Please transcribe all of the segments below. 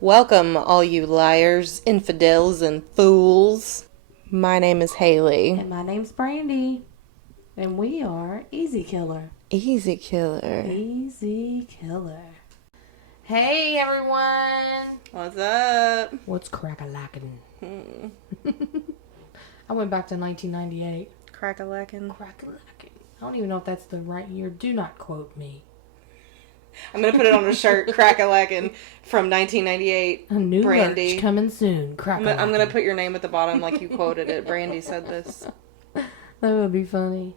Welcome, all you liars, infidels, and fools. My name is Haley. And my name's Brandy. And we are Easy Killer. Easy Killer. Easy Killer. Hey, everyone. What's up? What's crack-a-lackin'? I went back to 1998. Crack-a-lackin'. Crack-a-lackin'. I don't even know if that's the right year. Do not quote me. I'm going to put it on a shirt, Crack-a-lackin' from 1998. A new Brandy. merch coming soon. Crack-a-lackin'. I'm going to put your name at the bottom like you quoted it. Brandy said this. That would be funny.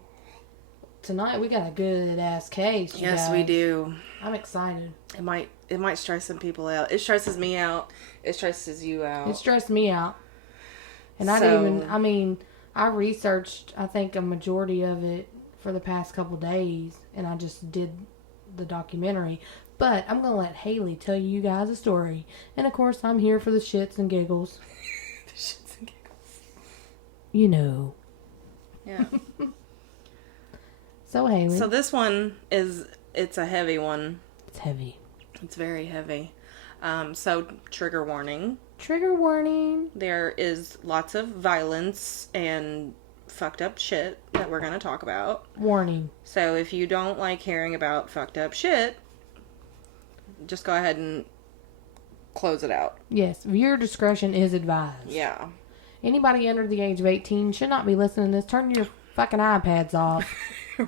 Tonight we got a good-ass case, you Yes, guys. we do. I'm excited. It might stress some people out. It stresses me out. It stresses you out. It stressed me out. And I researched, I think, a majority of it for the past couple days, and I just did the documentary. But I'm going to let Haley tell you guys a story. And, of course, I'm here for the shits and giggles. The shits and giggles. You know. Yeah. So, Haley. So this one it's a heavy one. It's heavy. It's very heavy. So trigger warning. Trigger warning. There is lots of violence and fucked up shit that we're going to talk about. Warning. So if you don't like hearing about fucked up shit, just go ahead and close it out. Yes, viewer discretion is advised. Yeah. Anybody under the age of 18 should not be listening to this. Turn your fucking iPads off.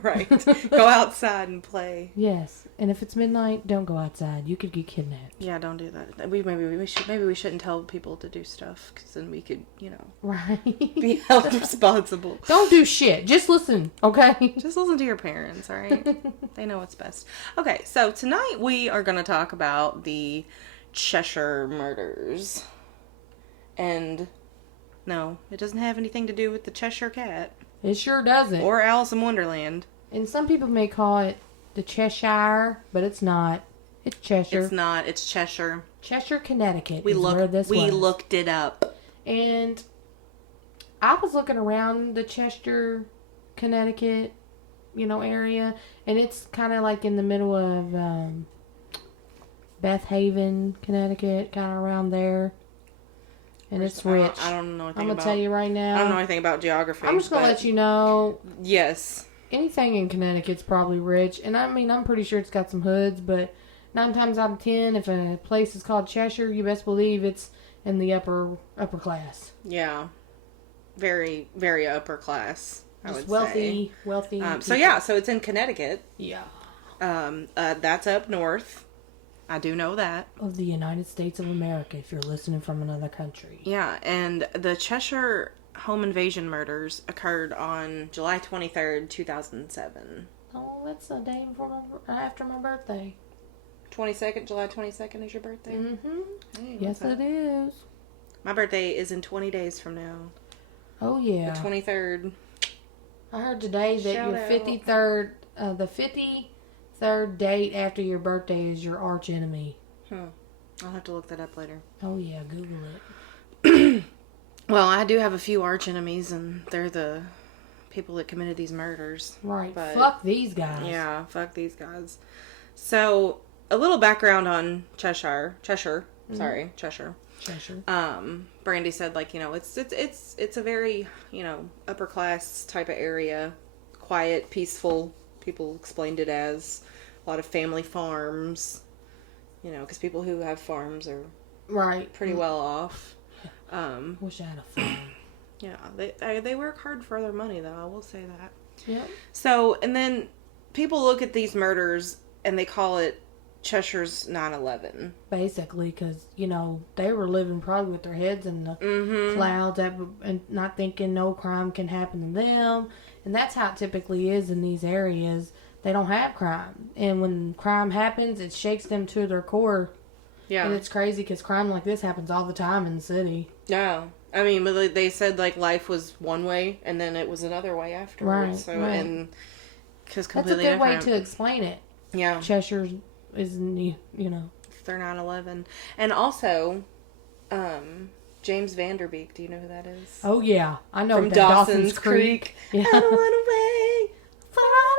Right. Go outside and play. Yes. And if it's midnight, don't go outside. You could get kidnapped. Yeah, don't do that. Maybe we shouldn't tell people to do stuff, because then we could, Right. be held responsible. Don't do shit. Just listen, okay? Just listen to your parents, all right? They know what's best. Okay, so tonight we are going to talk about the Cheshire Murders. And no, it doesn't have anything to do with the Cheshire Cat. It sure doesn't. Or Alice in Wonderland. And some people may call it the Cheshire, but it's not. It's Cheshire. It's not. It's Cheshire. Cheshire, Connecticut We was. looked it up. And I was looking around the Cheshire, Connecticut, area. And it's kind of like in the middle of Beth Haven, Connecticut, kind of around there. And it's rich. I don't know anything I'm going to tell you right now. I don't know anything about geography. I'm just going to let you know. Yes. Anything in Connecticut's probably rich. And I'm pretty sure it's got some hoods, but 9 times out of 10, if a place is called Cheshire, you best believe it's in the upper class. Yeah. Very, very upper class, I would say. Wealthy. So it's in Connecticut. Yeah. That's up north. I do know that. Of the United States of America, if you're listening from another country. Yeah, and the Cheshire home invasion murders occurred on July 23rd, 2007. Oh, that's the day after my birthday. July 22nd is your birthday? Mm-hmm. Hey, yes, it is. My birthday is in 20 days from now. Oh, yeah. The 23rd. I heard today that Shout your out. 53rd date after your birthday is your arch enemy. I'll have to look that up later. Oh, yeah, Google it. Well, I do have a few arch enemies, and they're the people that committed these murders. Right. But, fuck these guys. Yeah, fuck these guys. So, a little background on Cheshire. Cheshire. Brandy said, it's a very, upper class type of area. Quiet, peaceful. People explained it as a lot of family farms. Because people who have farms are pretty well off. Wish I had a farm. Yeah, they work hard for their money, though. I will say that. Yeah. So, and then people look at these murders and they call it Cheshire's 9/11. Basically, because, they were living probably with their heads in the clouds and not thinking no crime can happen to them. And that's how it typically is in these areas. They don't have crime. And when crime happens, it shakes them to their core. Yeah. And it's crazy because crime like this happens all the time in the city. Yeah. I mean, but they said, life was one way and then it was another way afterwards. Right. So, right. And because that's a good way to explain it. Yeah. Cheshire is, They're 9/11. And also, James Vanderbeek. Do you know who that is? Oh, yeah. I know. From Dawson's Creek. Yeah. I don't want to wait for our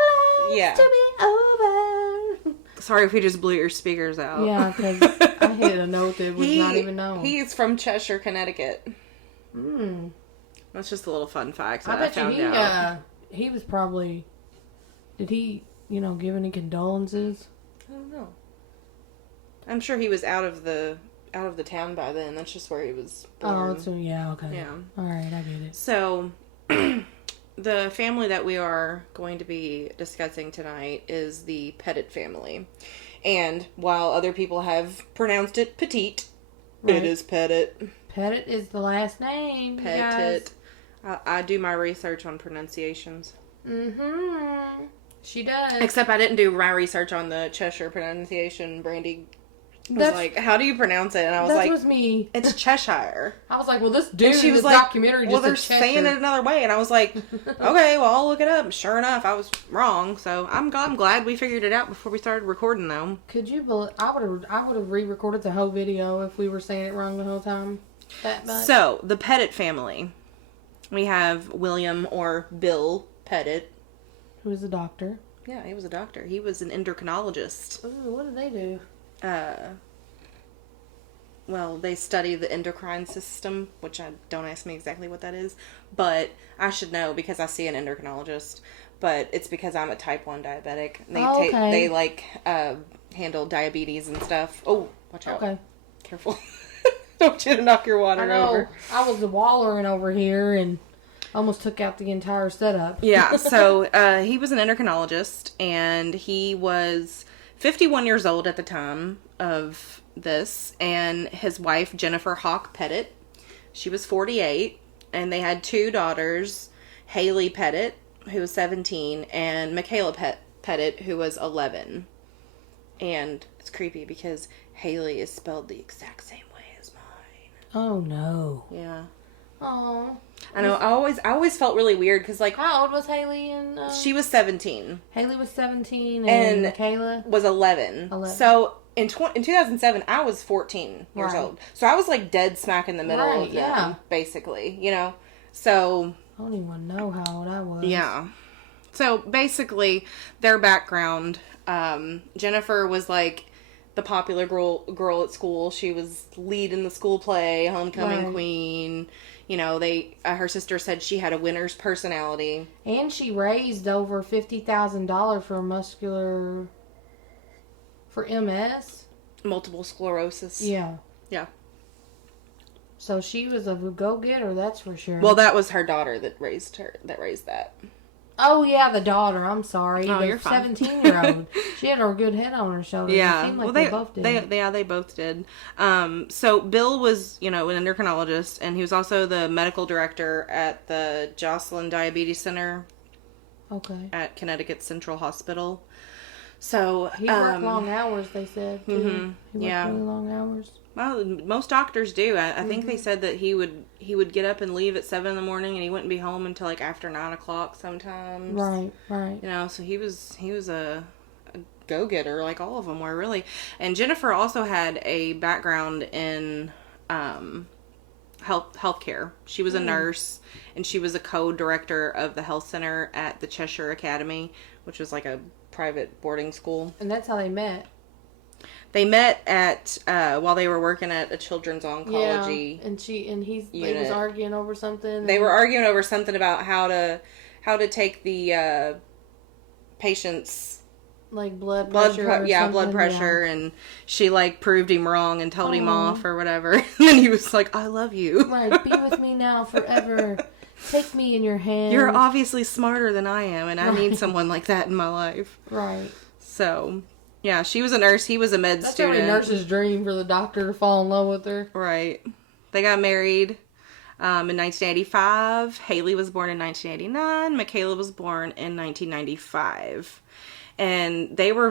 lives to be over. Sorry if we just blew your speakers out. Yeah, because I hit a note that was not even known. He's from Cheshire, Connecticut. Hmm. That's just a little fun fact I that I bet found you out. he was probably... Did he, give any condolences? I don't know. I'm sure he was out of the town by then. That's just where he was born. Oh, so yeah, okay. Yeah. All right, I get it. So, the family that we are going to be discussing tonight is the Pettit family. And while other people have pronounced it Petit, Right. it is Pettit. Pettit is the last name, Pettit. I do my research on pronunciations. Mm-hmm. She does. Except I didn't do my research on the Cheshire pronunciation. Brandy was like, how do you pronounce it? And I was like, was me. It's Cheshire. I was like, well, this dude she in was this like, documentary well, just they're said saying it Cheshire. another way. And I was like, okay, well, I'll look it up. Sure enough, I was wrong. So I'm glad we figured it out before we started recording, though. Could you believe... I would have re-recorded the whole video if we were saying it wrong the whole time. That much. So, the Pettit family. We have William, or Bill Pettit. Who is a doctor. Yeah, he was a doctor. He was an endocrinologist. Ooh, what did they do? Well, they study the endocrine system, which don't ask me exactly what that is, but I should know because I see an endocrinologist. But it's because I'm a type 1 diabetic. They handle diabetes and stuff. Oh, watch out. Okay. Careful. Don't you knock your water I know. over. I was wallering over here and almost took out the entire setup. Yeah, so he was an endocrinologist, and he was 51 years old at the time of this, and his wife, Jennifer Hawk Pettit, she was 48, and they had 2 daughters, Haley Pettit, who was 17, and Michaela Pettit, who was 11. And it's creepy because Haley is spelled the exact same way as mine. Oh, no. Yeah. Oh. I know. I always felt really weird because, like, How old was Haley? And she was 17. Haley was 17 And Michaela was 11. 11. So in 2007, I was 14 years Right. old. So I was like dead smack in the middle Right, of them, yeah. basically. So I don't even know how old I was. yeah. So basically, their background. Jennifer was like the popular girl at school. She was lead in the school play, homecoming Right. queen. Her sister said she had a winner's personality. And she raised over $50,000 for MS. Multiple sclerosis. Yeah. Yeah. So she was a go-getter, that's for sure. Well, that was her daughter that raised that. Oh, yeah, the daughter. I'm sorry. Oh, the you're fine. 17-year-old. She had her good head on her shoulders. Yeah. It seemed like Well, they both did. they both did. So Bill was, an endocrinologist, and he was also the medical director at the Joslin Diabetes Center Okay. at Connecticut Central Hospital. So He worked long hours, they said, too. He worked yeah. really long hours. Well, most doctors do. I think they said that he would get up and leave at 7 a.m, and he wouldn't be home until like after 9 o'clock sometimes. Right. So he was a go-getter, like all of them were, really. And Jennifer also had a background in healthcare. She was a nurse, and she was a co-director of the health center at the Cheshire Academy, which was like a private boarding school. And that's how they met. They met at while they were working at a children's oncology. Yeah, and they was unit. arguing over something. They were arguing over something about how to take the patient's like blood pressure. blood pressure, and she like proved him wrong and told him off or whatever. And then he was like, "I love you. Right, be with me now forever. Take me in your hand. You're obviously smarter than I am, and I need someone like that in my life." Right. So, yeah, she was a nurse. He was a med student. That's every nurse's dream, for the doctor to fall in love with her. Right. They got married in 1985. Haley was born in 1989. Michaela was born in 1995. And they were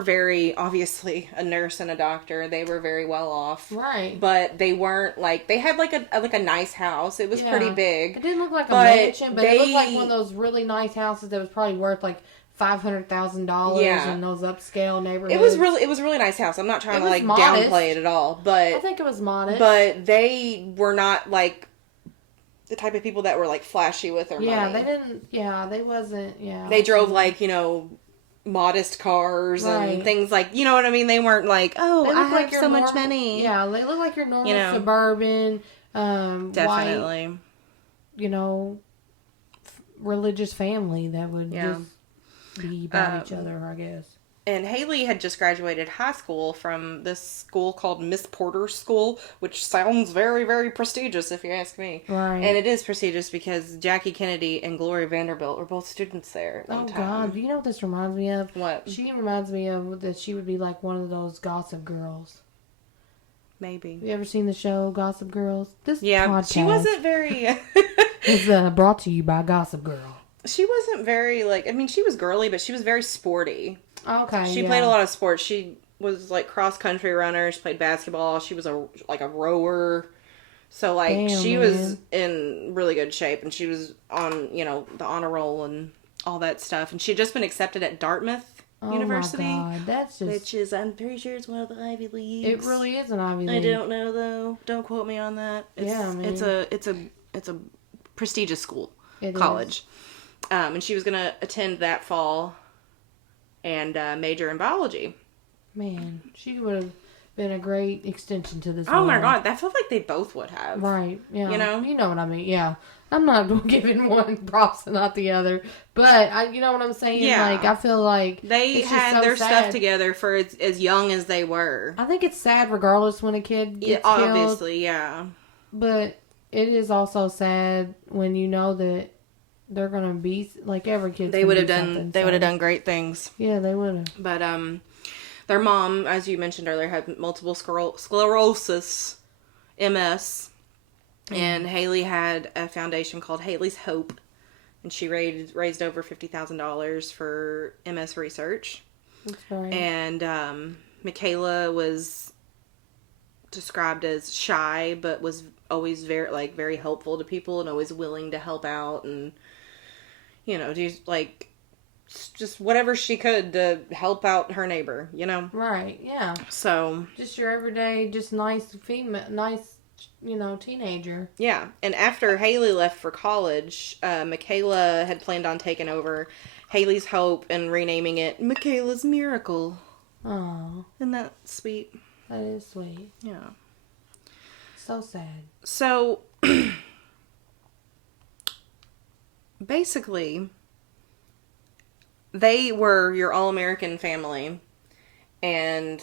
obviously a nurse and a doctor. They were very well off. Right. But they weren't they had like a nice house. It was pretty big. It didn't look like a mansion, but it looked like one of those really nice houses that was probably worth like $500,000 in those upscale neighborhoods. It was a really nice house. I'm not trying to downplay it at all, but I think it was modest. But they were not like the type of people that were like flashy with their money. They didn't. Yeah, they wasn't. Yeah, they drove modest cars Right. and things like, you know what I mean? They weren't like, oh, They I look like have your so much normal- money. Yeah, they look like your normal You know. suburban, white, Definitely. Religious family that would Yeah. just be about each other, I guess. And Haley had just graduated high school from this school called Miss Porter's School, which sounds very, very prestigious if you ask me. Right. And it is prestigious because Jackie Kennedy and Gloria Vanderbilt were both students there at one Oh, time. God. Do you know what this reminds me of? What? She reminds me of that she would be like one of those Gossip Girls. Maybe. Have you ever seen the show Gossip Girls? This Yeah, podcast she wasn't very... is brought to you by Gossip Girl. She wasn't very, like... I mean, she was girly, but she was very sporty. Okay, She played a lot of sports. She was, like, cross-country runner. She played basketball. She was, a rower. So, like, Damn, she man. was in really good shape. And she was on, the honor roll and all that stuff. And she had just been accepted at Dartmouth University. Oh, my God. That's just... Which is, I'm pretty sure it's one of the Ivy Leagues. It really is an Ivy League. I don't know, though. Don't quote me on that. Yeah, I mean... It's a prestigious school. It college. And she was going to attend that fall and major in biology. Man, she would have been a great extension to this Oh my world. God, that felt like they both would have. Right, yeah. You know? You know what I mean, yeah. I'm not giving one props and not the other, but you know what I'm saying? Yeah. Like, I feel like They it's just had so their sad. stuff together for as young as they were. I think it's sad regardless when a kid Yeah, gets killed, obviously, yeah. but it is also sad when you know that they're gonna be like every kid. They would have done great things. Yeah, they would have. But their mom, as you mentioned earlier, had multiple sclerosis, MS, and Haley had a foundation called Haley's Hope, and she raised over $50,000 for MS research. That's right. And Michaela was described as shy, but was always very helpful to people and always willing to help out and do just whatever she could to help out her neighbor, Right, yeah. So Just your everyday, just nice female, nice, teenager. yeah. And after Haley left for college, Michaela had planned on taking over Haley's Hope and renaming it Michaela's Miracle. Oh, Isn't that sweet? that is sweet. Yeah. So sad. So basically, they were your all-American family, and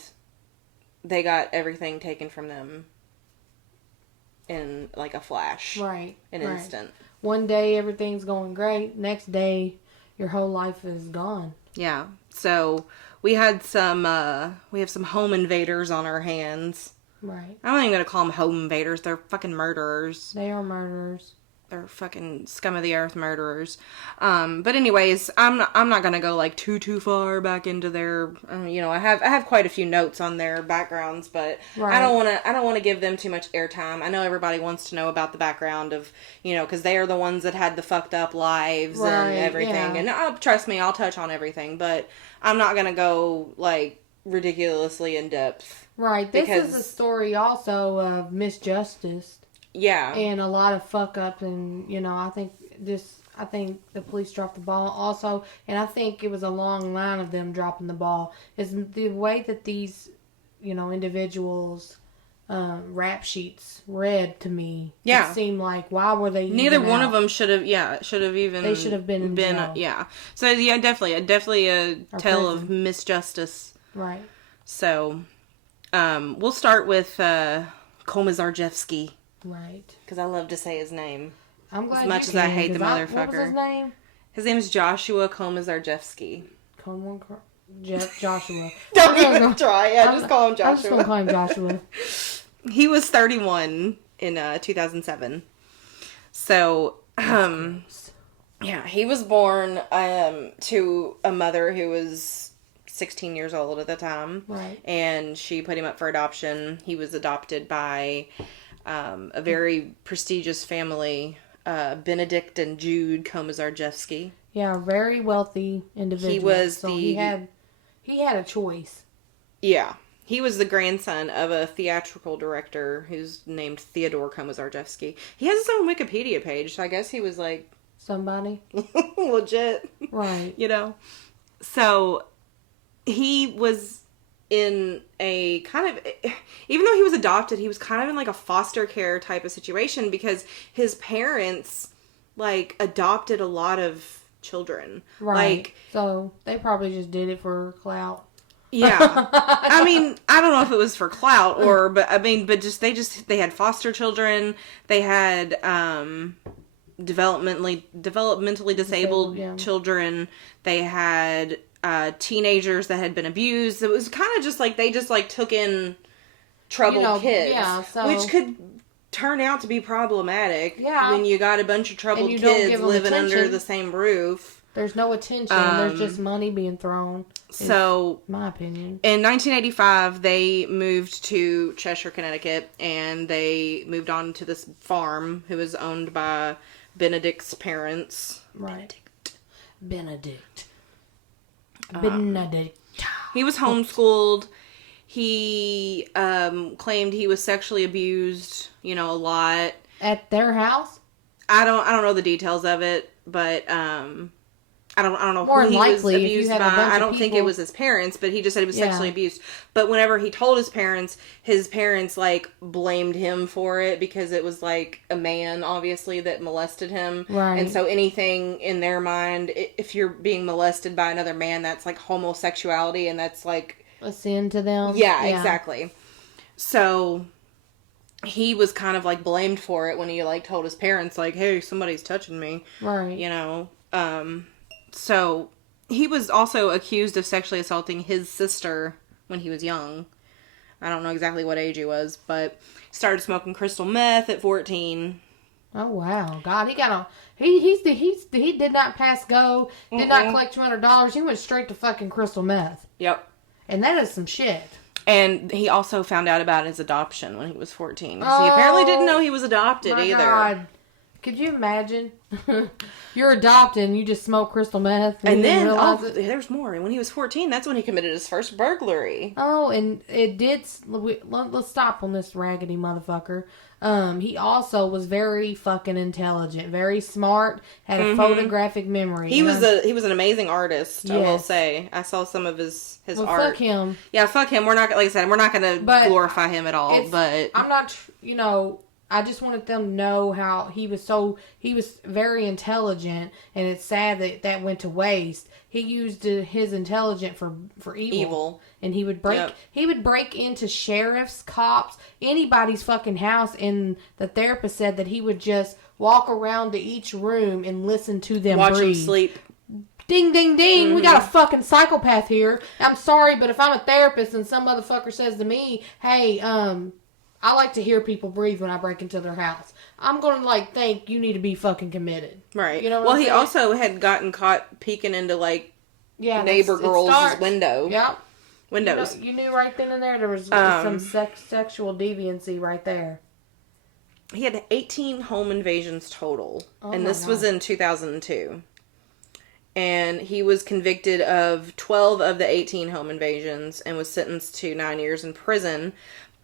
they got everything taken from them in like a flash. Right. An right. instant. One day everything's going great. Next day, your whole life is gone. Yeah. So we have some home invaders on our hands. Right. I'm not even gonna call them home invaders. They're fucking murderers. They are murderers. They're fucking scum of the earth murderers. But anyways, I'm not gonna go like too far back into their. I have quite a few notes on their backgrounds, but Right. I don't wanna give them too much airtime. I know everybody wants to know about the background of because they are the ones that had the fucked up lives Right, and everything. yeah. And trust me, I'll touch on everything, but I'm not gonna go like ridiculously in depth. Right. This is Because- a story also of misjustice Yeah. and a lot of fuck up, and I think the police dropped the ball also, and I think it was a long line of them dropping the ball. Is the way that these individuals rap sheets read to me. Yeah. It seemed like, why were they Neither even one out? of them should have even. They should have been in jail. Yeah. So yeah, definitely a Or tale of prison. misjustice. Right. So, we'll start with Komisarjevsky Right. because I love to say his name. I'm glad As much you as I can, hate the 'cause what was motherfucker. his name? His name is Joshua Komisarjevsky. Joshua. Don't I'm even gonna- try. Yeah, just call him I'm just gonna Joshua. call him Joshua. He was 31 in 2007. So, yeah, he was born to a mother who was 16 years old at the time. Right. And she put him up for adoption. He was adopted by a very prestigious family, Benedict and Jude Komisarjevsky. Yeah, very wealthy individual. He was so the- he had a choice. Yeah. He was the grandson of a theatrical director who's named Theodore Komisarjevsky. He has his own Wikipedia page, so I guess he was like Somebody. legit. Right. So he was in a kind of, even though he was adopted, he was kind of in like a foster care type of situation because his parents like adopted a lot of children. Right. Like, so they probably just did it for clout. Yeah. I mean, I don't know if it was for clout but they had foster children. They had, developmentally disabled children. They had, teenagers that had been abused. It was kind of just like, they just like took in troubled kids. Yeah, which could turn out to be problematic. Yeah. When you got a bunch of troubled kids living under the same roof. There's no attention. There's just money being thrown. So, my opinion. In 1985, they moved to Cheshire, Connecticut, and they moved on to this farm who was owned by Benedict's parents. Right. Benedict. He was homeschooled. He claimed he was sexually abused, a lot. At their house? I don't know the details of it, but I don't know More who he likely, was abused by. I don't think it was his parents, but he just said he was sexually abused. But whenever he told his parents like blamed him for it because it was like a man, obviously, that molested him. Right. And so anything in their mind, if you're being molested by another man, that's like homosexuality, and that's like a sin to them. Yeah, exactly. So he was kind of like blamed for it when he like told his parents like, "Hey, somebody's touching me." Right. So, he was also accused of sexually assaulting his sister when he was young. I don't know exactly what age he was, but started smoking crystal meth at 14. Oh, wow. God, he did not pass go, did not collect $200. He went straight to fucking crystal meth. Yep. And that is some shit. And he also found out about his adoption when he was 14. He apparently didn't know he was adopted either. God. Could you imagine? You're adopted and you just smoke crystal meth. And then, there's more. When he was 14, that's when he committed his first burglary. Oh, and it did... Let's stop on this raggedy motherfucker. He also was very fucking intelligent, very smart, had a photographic memory. He was an amazing artist, yes. I will say. I saw some of his art. Fuck him. Yeah, fuck him. We're not, like I said, we're not going to glorify him at all, but... I'm not, I just wanted them to know how he was very intelligent, and it's sad that went to waste. He used his intelligence for evil. And he would break into sheriffs, cops, anybody's fucking house, and the therapist said that he would just walk around to each room and listen to them watch breathe. Them sleep. Ding, ding, ding. Mm-hmm. We got a fucking psychopath here. I'm sorry, but if I'm a therapist and some motherfucker says to me, hey, I like to hear people breathe when I break into their house, I'm going to, think you need to be fucking committed. Right. Well, he also had gotten caught peeking into, neighbor girls' window. Yep. Windows. You knew right then and there was some sexual deviancy right there. He had 18 home invasions total. And this was in 2002. And he was convicted of 12 of the 18 home invasions and was sentenced to 9 years in prison.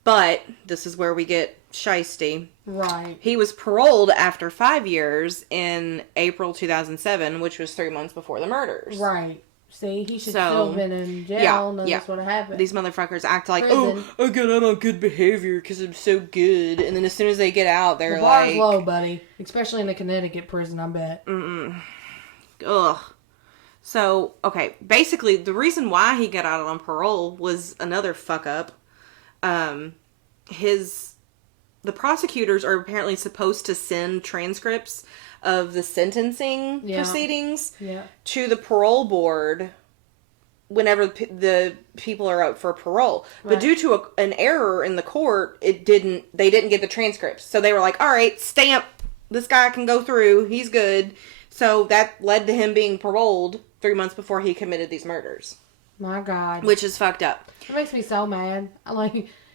But this is where we get shisty. Right. He was paroled after 5 years in April 2007, which was 3 months before the murders. Right. See, he should still have been in jail. None of this would have happened. These motherfuckers act like, I got out on good behavior because I'm so good. And then as soon as they get out, they're like... The bar's low, buddy. Especially in a Connecticut prison, I bet. Ugh. So, okay. Basically, the reason why he got out on parole was another fuck up. The prosecutors are apparently supposed to send transcripts of the sentencing proceedings to the parole board whenever the people are up for parole. Right. But due to an error in the court, they didn't get the transcripts. So they were like, all right, stamp, this guy can go through, he's good. So that led to him being paroled 3 months before he committed these murders. My God. Which is fucked up. It makes me so mad.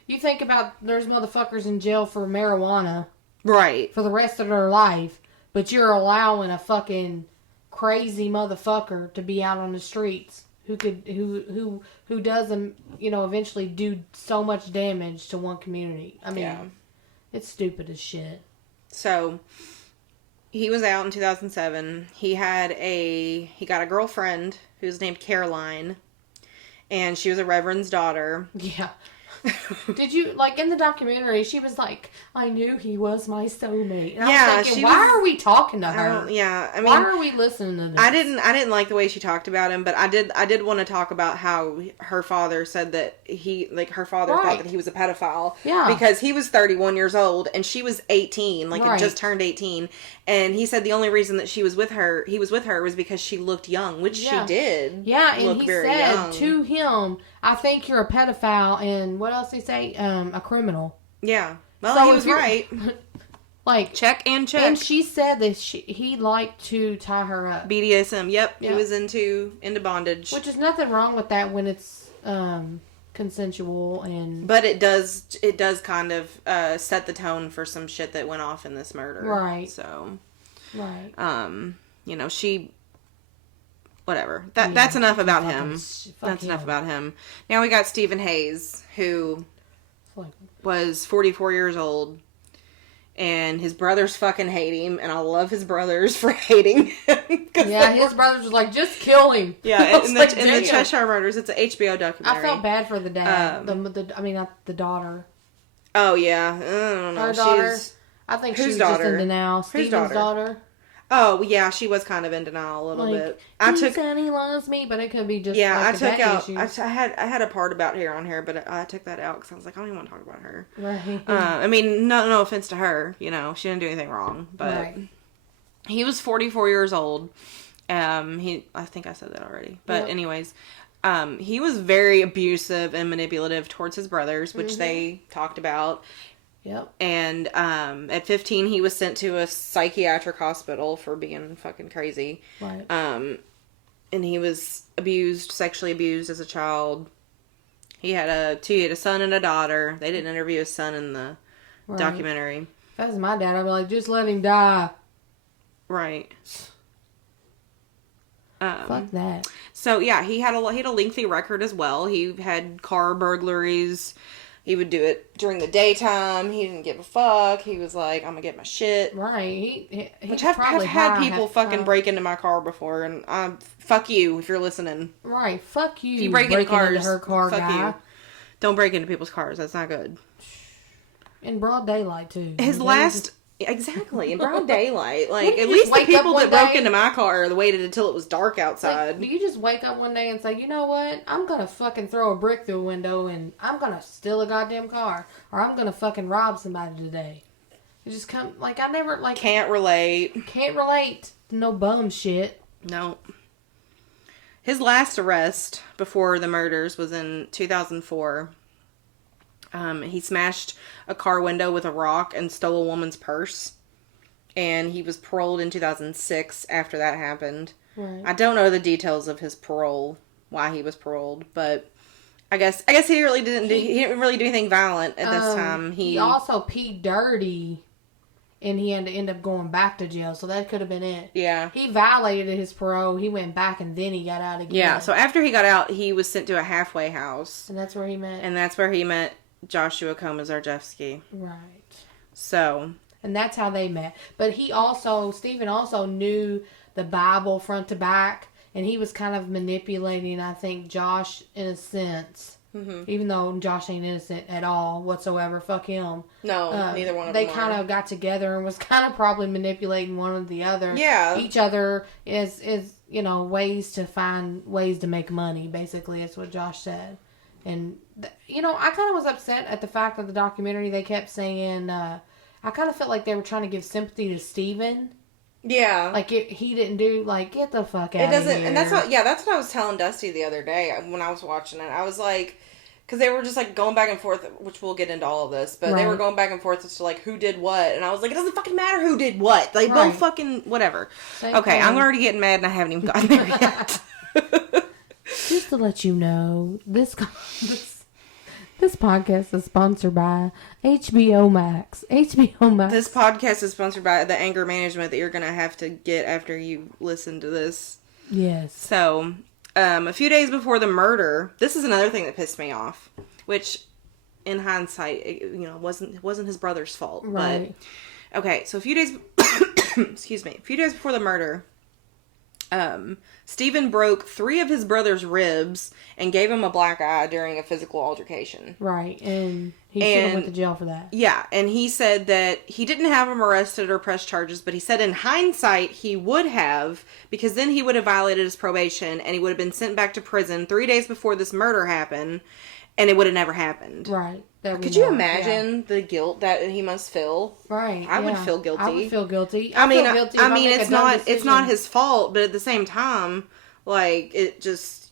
You think about there's motherfuckers in jail for marijuana. Right. For the rest of their life. But you're allowing a fucking crazy motherfucker to be out on the streets who does eventually do so much damage to one community. I mean, it's stupid as shit. So, he was out in 2007. He got a girlfriend who was named Caroline. and she was a reverend's daughter. Yeah. Did you, like, in the documentary, she was like, I knew he was my soulmate. And I was thinking, why are we talking to her? I mean, why are we listening to this? I didn't like the way she talked about him, but I did want to talk about how her father said that her father thought that he was a pedophile. Yeah. Because he was 31 years old and she was 18, had just turned 18. And he said the only reason that he was with her was because she looked young, which she did. Yeah, and he very said young. to him, I think you're a pedophile, and what else did he say? A criminal. Yeah. Well, so he was right. Like, check and check. And she said that he liked to tie her up. BDSM, yep. He was into bondage. Which is nothing wrong with that when it's consensual and... But it does kind of set the tone for some shit that went off in this murder. Right. So... Right. She... Whatever. That's enough about him. That's enough about him. Now we got Stephen Hayes, who was 44 years old. And his brothers fucking hate him. And I love his brothers for hating him. Yeah, his brothers was like, just kill him. Yeah, in the Cheshire Murders, it's an HBO documentary. I felt bad for the dad. Not the daughter. Oh, yeah. I don't know. Her daughter. I think she was just in denial. Stephen's daughter. Oh, yeah, she was kind of in denial a little bit. He said he loves me, but it could be just I took out... issues. I had a part about her on here, but I took that out because I was like, I don't even want to talk about her. Right. I mean, no offense to her. She didn't do anything wrong. But he was 44 years old. I think I said that already. But anyways, he was very abusive and manipulative towards his brothers, which they talked about. Yep. And at 15, he was sent to a psychiatric hospital for being fucking crazy. Right. And he was sexually abused as a child. He had a son and a daughter. They didn't interview his son in the documentary. If that was my dad, I'd be like, just let him die. Right. Fuck that. So yeah, he had a lengthy record as well. He had car burglaries. He would do it during the daytime. He didn't give a fuck. He was like, I'm gonna get my shit. Right. Which I've had people fucking break into my car before, and fuck you if you're listening. Right. Fuck you. If you break into cars, her car, fuck guy. you. Don't break into people's cars. That's not good. In broad daylight, too. Exactly, in broad daylight. Like, at least the people that broke into my car waited until it was dark outside. Do you just wake up one day and say, you know what? I'm gonna fucking throw a brick through a window and I'm gonna steal a goddamn car. Or I'm gonna fucking rob somebody today. You just come, I never, Can't relate. Can't relate to no bum shit. No. His last arrest before the murders was in 2004. He smashed a car window with a rock and stole a woman's purse. And he was paroled in 2006 after that happened. Right. I don't know the details of his parole, why he was paroled, but I guess he really didn't do anything violent at this time. He also peed dirty, and he had to end up going back to jail, so that could have been it. Yeah. He violated his parole, he went back, and then he got out again. Yeah, so after he got out, he was sent to a halfway house. And that's where he met Joshua Komisarjevsky. Right. So. And that's how they met. But Stephen also knew the Bible front to back, and he was kind of manipulating, I think, Josh in a sense. Mm-hmm. Even though Josh ain't innocent at all whatsoever. Fuck him. No, neither one of them They kind of got together and was kind of probably manipulating one or the other. Yeah. Each other is ways to find ways to make money, basically. That's what Josh said. And, I kind of was upset at the fact that the documentary, they kept saying, I kind of felt like they were trying to give sympathy to Steven. Yeah. He didn't do, get the fuck out of here. And that's what I was telling Dusty the other day when I was watching it. I was like, because they were just, going back and forth, which we'll get into all of this, but they were going back and forth as to, who did what, and I was like, it doesn't fucking matter who did what. They both fucking, whatever. Okay, I'm already getting mad and I haven't even gotten there yet. Just to let you know, this podcast is sponsored by HBO Max. HBO Max. This podcast is sponsored by the anger management that you're going to have to get after you listen to this. Yes. So, a few days before the murder, this is another thing that pissed me off, which, in hindsight, wasn't his brother's fault. Right. But, okay, so a few days, excuse me, a few days before the murder, Stephen broke 3 of his brother's ribs and gave him a black eye during a physical altercation. Right, and he should have went to jail for that. Yeah, and he said that he didn't have him arrested or pressed charges, but he said in hindsight he would have, because then he would have violated his probation and he would have been sent back to prison 3 days before this murder happened, and it would have never happened. Right. Could you imagine the guilt that he must feel? Right. I would feel guilty. I would feel guilty. I mean, it's not his fault, but at the same time, like, it just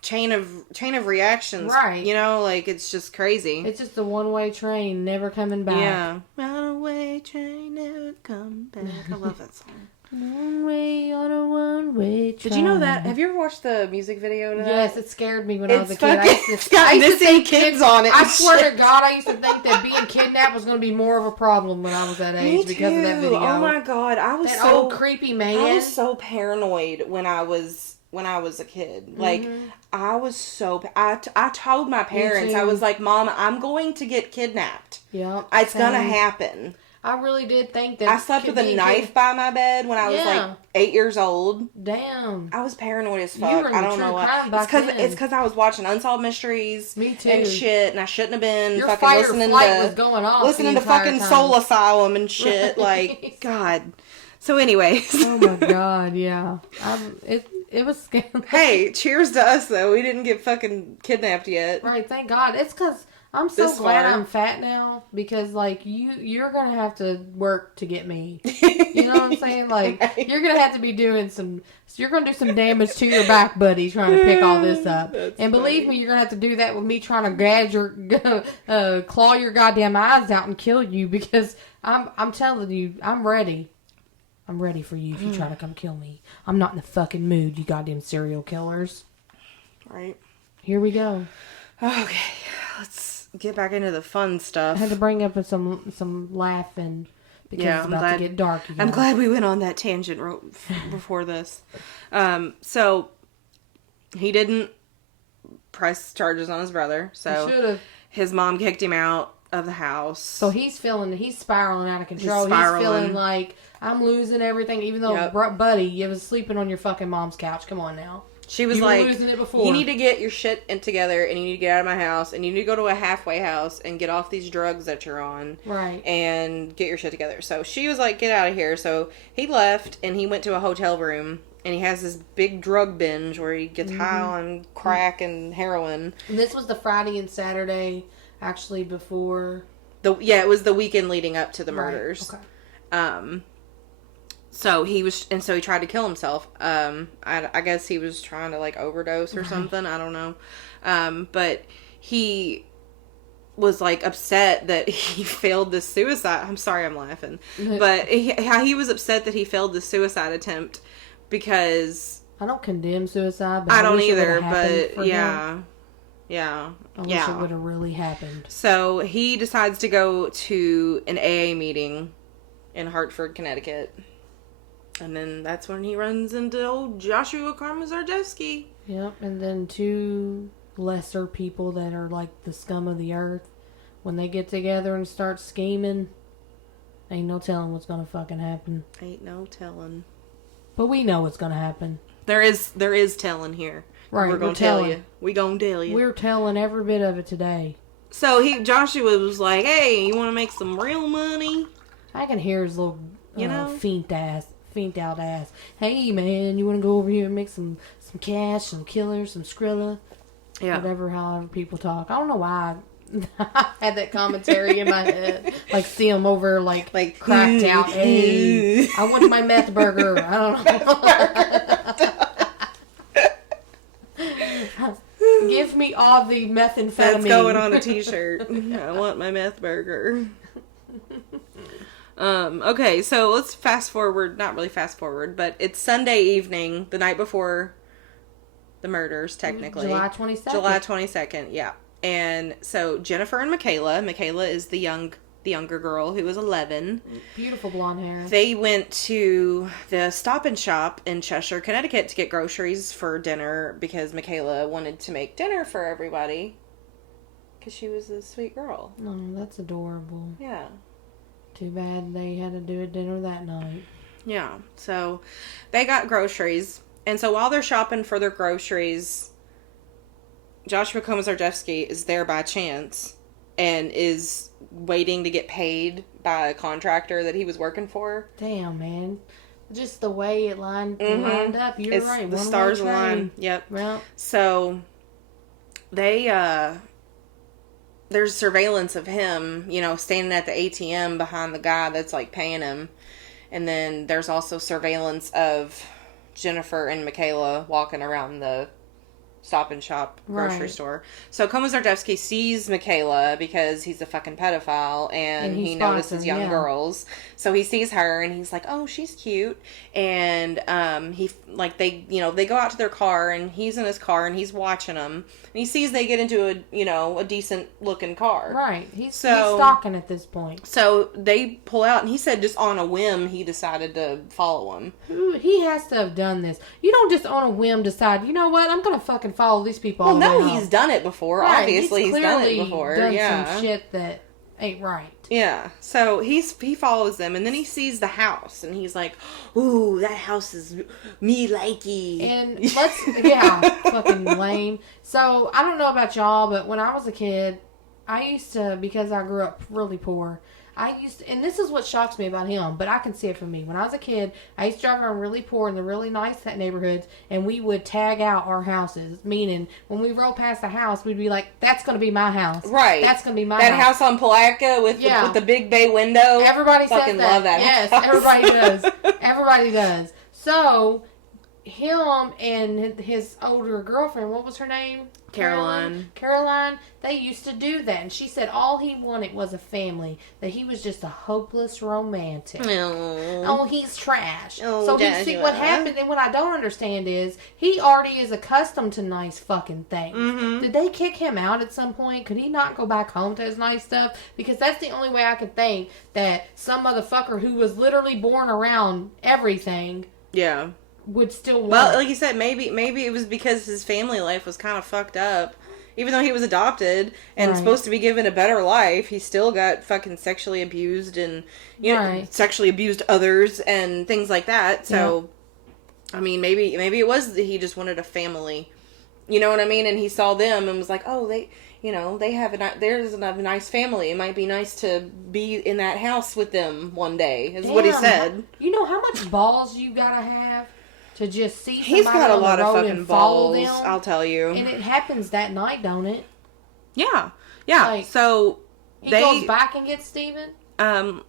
chain of reactions. Right. You know, like, it's just crazy. It's just a one-way train, never coming back. Yeah. One-way train, never come back. I love that song. One way on a one-way train. Did you know that? Have you ever watched the music video to that? Yes, it scared me when I was a kid. It's got missing kids on it. I swear to God, I used to think that being kidnapped was going to be more of a problem when I was that age because of that video. Oh my God, I was that so old creepy man. I was so paranoid when I was a kid. Like, I was so... I told my parents, I was like, Mom, I'm going to get kidnapped. Yeah. It's going to happen. I really did think that... I slept with a knife by my bed when I was like 8 years old. Damn. I was paranoid as fuck. You were in I don't know why. It's because I was watching Unsolved Mysteries. Me too. And shit, and I shouldn't have been Your fucking fight listening or flight to... was going off listening to fucking time. Soul Asylum and shit. Like, God. So anyways. Oh my God, yeah. It was scary. Hey, cheers to us though. We didn't get fucking kidnapped yet. Right, thank God. It's because I'm so glad I'm fat now because like you're gonna have to work to get me. You know what I'm saying? Like you're gonna have to be doing you're gonna do some damage to your back, buddy, trying to pick all this up. And believe me, you're gonna have to do that with me trying to grab claw your goddamn eyes out and kill you because I'm telling you, I'm ready. I'm ready for you if you try to come kill me. I'm not in the fucking mood, you goddamn serial killers. Right. Here we go. Okay, let's get back into the fun stuff. I had to bring up some laughing because it's about to get dark again. I'm glad we went on that tangent before this. So, he didn't press charges on his brother. So, his mom kicked him out of the house. So he's spiraling out of control. He's feeling like I'm losing everything, even though buddy, you was sleeping on your fucking mom's couch. Come on now. She was like, you need to get your shit together and you need to get out of my house and you need to go to a halfway house and get off these drugs that you're on. Right. And get your shit together. So she was like, get out of here. So he left and he went to a hotel room and he has this big drug binge where he gets high on crack and heroin. And this was the Friday and Saturday. Actually, before it was the weekend leading up to the murders. Okay. So he tried to kill himself. I guess he was trying to like overdose or something. I don't know. But he was like upset that he failed the suicide. I'm sorry, I'm laughing. But he was upset that he failed the suicide attempt because I don't condemn suicide. But I don't either. But yeah. Him. Yeah. I wish it would have really happened. So he decides to go to an AA meeting in Hartford, Connecticut. And then that's when he runs into old Joshua Komisarjevsky. Yep. And then 2 lesser people that are like the scum of the earth. When they get together and start scheming, ain't no telling what's going to fucking happen. Ain't no telling. But we know what's going to happen. There is telling here. Right, we're gonna tell you. We gonna tell you. We're telling every bit of it today. So Joshua was like, "Hey, you want to make some real money?" I can hear his little, faint out ass. Hey, man, you want to go over here and make some cash, some killers, some Skrilla, however people talk. I don't know why I had that commentary in my head, like see him over, like cracked out. Hey, I want my meth burger. I don't know. Give me all the methamphetamine. That's going on a t-shirt. I want my meth burger. Okay, so let's fast forward. Not really fast forward, but it's Sunday evening, the night before the murders, technically. July 22nd. July 22nd, yeah. And so Jennifer and Michaela is the younger girl who was 11. Beautiful blonde hair. They went to the Stop and Shop in Cheshire, Connecticut to get groceries for dinner because Michaela wanted to make dinner for everybody because she was a sweet girl. Oh, that's adorable. Yeah. Too bad they had to do a dinner that night. Yeah. So they got groceries. And so while they're shopping for their groceries, Joshua Komisarjevsky is there by chance and is waiting to get paid by a contractor that he was working for. Damn, man. Just the way it lined up. You're right. The stars align. Yep. Well, so there's surveillance of him, standing at the ATM behind the guy that's like paying him. And then there's also surveillance of Jennifer and Michaela walking around the Stop and Shop grocery store. So Komisarjevsky sees Michaela because he's a fucking pedophile and he notices young girls. So he sees her and he's like, "Oh, she's cute." And they go out to their car and he's in his car and he's watching them. And he sees they get into a decent looking car. Right. He's stalking at this point. So they pull out and he said just on a whim he decided to follow him. He has to have done this. You don't just on a whim decide, you know what, I'm going to fucking follow these people all the way home. He's done it before. Right. Obviously, he's done it before. Done some shit that ain't right. Yeah. So he follows them, and then he sees the house, and he's like, "Ooh, that house is me likey." And fucking lame. So I don't know about y'all, but when I was a kid, I used to, because I grew up really poor, and this is what shocks me about him, but I can see it from me. When I was a kid, I used to drive around really poor in the really nice neighborhoods, and we would tag out our houses. Meaning, when we rolled past the house, we'd be like, "That's going to be my house." Right. That's going to be my house. That house on Palatka with the big bay window. Everybody fucking says that. Love that yes, house. Everybody does. Everybody does. So, him and his older girlfriend, what was her name? Caroline, they used to do that. And she said all he wanted was a family. That he was just a hopeless romantic. Oh, he's trash. So see what happened. And what I don't understand is he already is accustomed to nice fucking things. Mm-hmm. Did they kick him out at some point? Could he not go back home to his nice stuff? Because that's the only way I could think that some motherfucker who was literally born around everything. Yeah. Would still want. Well, like you said, maybe it was because his family life was kind of fucked up. Even though he was adopted and supposed to be given a better life, he still got fucking sexually abused and sexually abused others and things like that. So, I mean, maybe it was that he just wanted a family. You know what I mean? And he saw them and was like, "Oh, there's a nice family. It might be nice to be in that house with them one day." Is what he said. You know how much balls you gotta have to just see somebody He's got a lot of fucking balls, them, I'll tell you. And it happens that night, don't it? Yeah. Yeah. Like, so he goes back and gets Steven? Let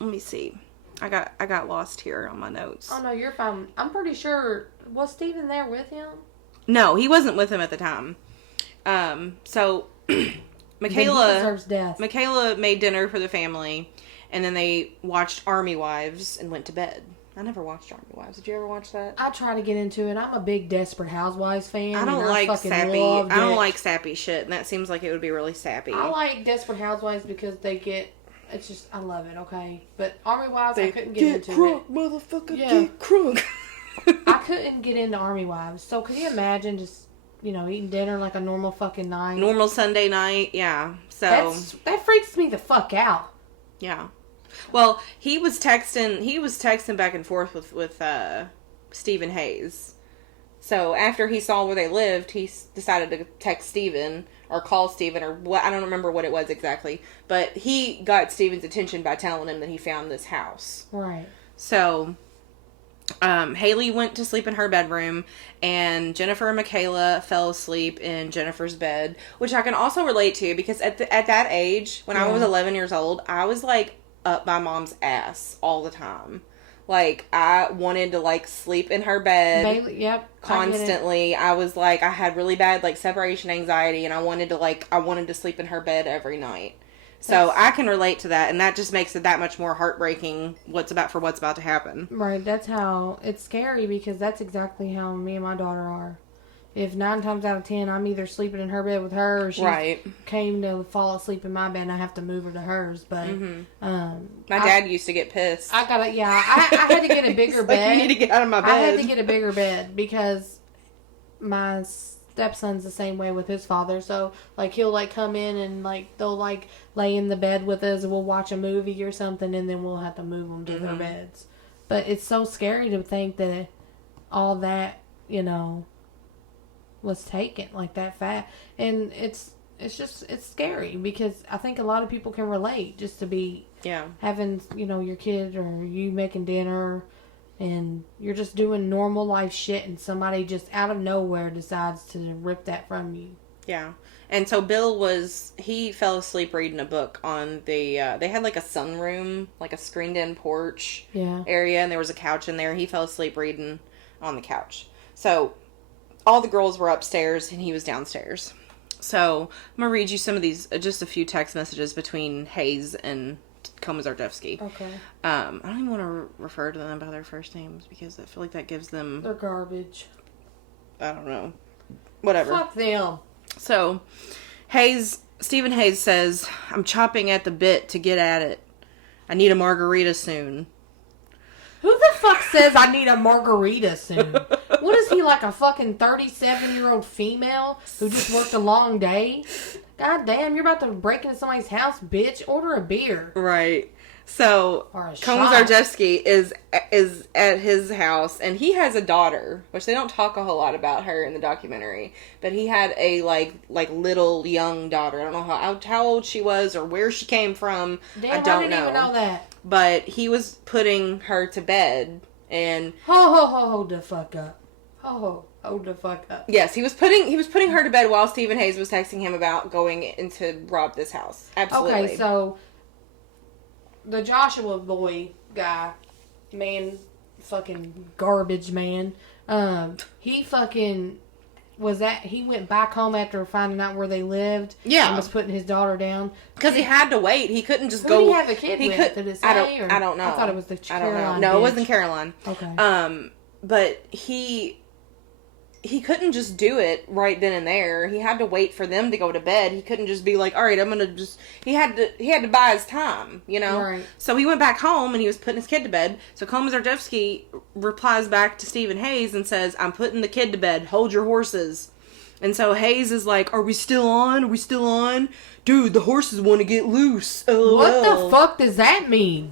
me see. I got lost here on my notes. Oh no, you're fine. I'm pretty sure, was Steven there with him? No, he wasn't with him at the time. So Michaela deserves death. Michaela made dinner for the family and then they watched Army Wives and went to bed. I never watched Army Wives. Did you ever watch that? I try to get into it. I'm a big Desperate Housewives fan. I don't like sappy. I don't like sappy shit, and that seems like it would be really sappy. I like Desperate Housewives because they get. It's just I love it. Okay, but Army Wives I couldn't get into crunk, it. Motherfucker, get crunk. I couldn't get into Army Wives. So could you imagine just eating dinner like a normal fucking night, normal Sunday night? Yeah. So that freaks me the fuck out. Yeah. Well, he was texting back and forth with Stephen Hayes. So after he saw where they lived, he decided to text Stephen or call Stephen or what, I don't remember what it was exactly, but he got Stephen's attention by telling him that he found this house. Right. So Haley went to sleep in her bedroom and Jennifer and Michaela fell asleep in Jennifer's bed, which I can also relate to because at that age, when I was 11 years old, I was like up my mom's ass all the time. Like, I wanted to, like, sleep in her bed constantly. I was like, I had really bad, like, separation anxiety, and I wanted to sleep in her bed every night. So I can relate to that, and that just makes it that much more heartbreaking what's about to happen. Right, that's how, it's scary because that's exactly how me and my daughter are. If 9 times out of 10 I'm either sleeping in her bed with her or she came to fall asleep in my bed and I have to move her to hers. But my dad used to get pissed. I had to get a bigger bed. Like, you need to get out of my bed. I had to get a bigger bed because my stepson's the same way with his father. So like he'll like come in and like they'll like lay in the bed with us and we'll watch a movie or something and then we'll have to move them to their beds. But it's so scary to think that all that, was taken like that fast. And it's scary because I think a lot of people can relate just to be having, your kid or you making dinner and you're just doing normal life shit and somebody just out of nowhere decides to rip that from you. Yeah. And so Bill he fell asleep reading a book on they had like a sunroom, like a screened in porch area, and there was a couch in there. He fell asleep reading on the couch. So all the girls were upstairs and he was downstairs. So I'm going to read you some of these, just a few text messages between Hayes and Komisarjevsky. Okay. I don't even want to refer to them by their first names because I feel like that gives them... They're garbage. I don't know. Whatever. Fuck them. So, Stephen Hayes says, I'm chopping at the bit to get at it. I need a margarita soon. Who the fuck says I need a margarita soon? What is he, like a fucking 37-year-old female who just worked a long day? God damn, you're about to break into somebody's house, bitch. Order a beer. Right. So, Komisarjevsky is at his house, and he has a daughter, which they don't talk a whole lot about her in the documentary, but he had a, like little young daughter. I don't know how old she was or where she came from. Damn, I don't didn't even know that. But he was putting her to bed, and... Hold the fuck up. Hold the fuck up. Yes, he was putting her to bed while Stephen Hayes was texting him about going in to rob this house. Absolutely. Okay, so... The Joshua boy guy, man, fucking garbage man, he fucking he went back home after finding out where they lived. Yeah. And was putting his daughter down. Because he had to wait. He couldn't just go. Who did he have a kid with? Did it say? I don't know. I thought it was the Caroline. I don't know. No, it wasn't Caroline. Okay. But he couldn't just do it right then and there. He had to wait for them to go to bed. He couldn't just be like, all right, I'm going to just... He had to buy his time, Right. So he went back home and he was putting his kid to bed. So Komisarjevsky replies back to Stephen Hayes and says, I'm putting the kid to bed. Hold your horses. And so Hayes is like, are we still on? Are we still on? Dude, the horses want to get loose. LOL. What the fuck does that mean?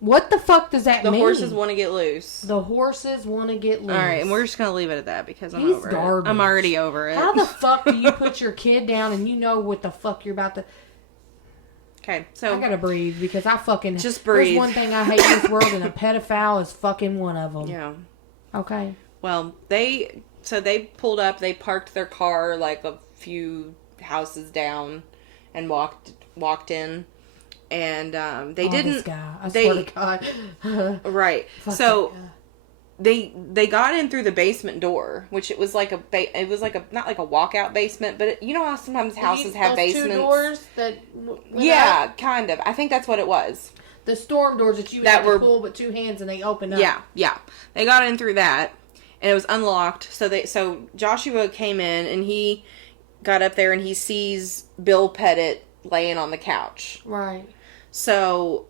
What the fuck does that mean? The horses want to get loose. The horses want to get loose. Alright, and we're just going to leave it at that because I'm He's over garbage. it. I'm already over it. How the fuck do you put your kid down and you know what the fuck you're about to... Okay, so... I gotta breathe because I fucking... Just breathe. There's one thing I hate in this world and a pedophile is fucking one of them. Yeah. Okay. Well, they pulled up, they parked their car like a few houses down and walked in. And they didn't. This guy. I swear to God. Right. Fuck so they got in through the basement door, which it was like not like a walkout basement, but you know how sometimes houses have basements. 2 doors that. Yeah, kind of. I think that's what it was. The storm doors that you would have to pull with 2 hands and they open up. Yeah. They got in through that, and it was unlocked. So Joshua came in and he got up there and he sees Bill Pettit laying on the couch. Right. So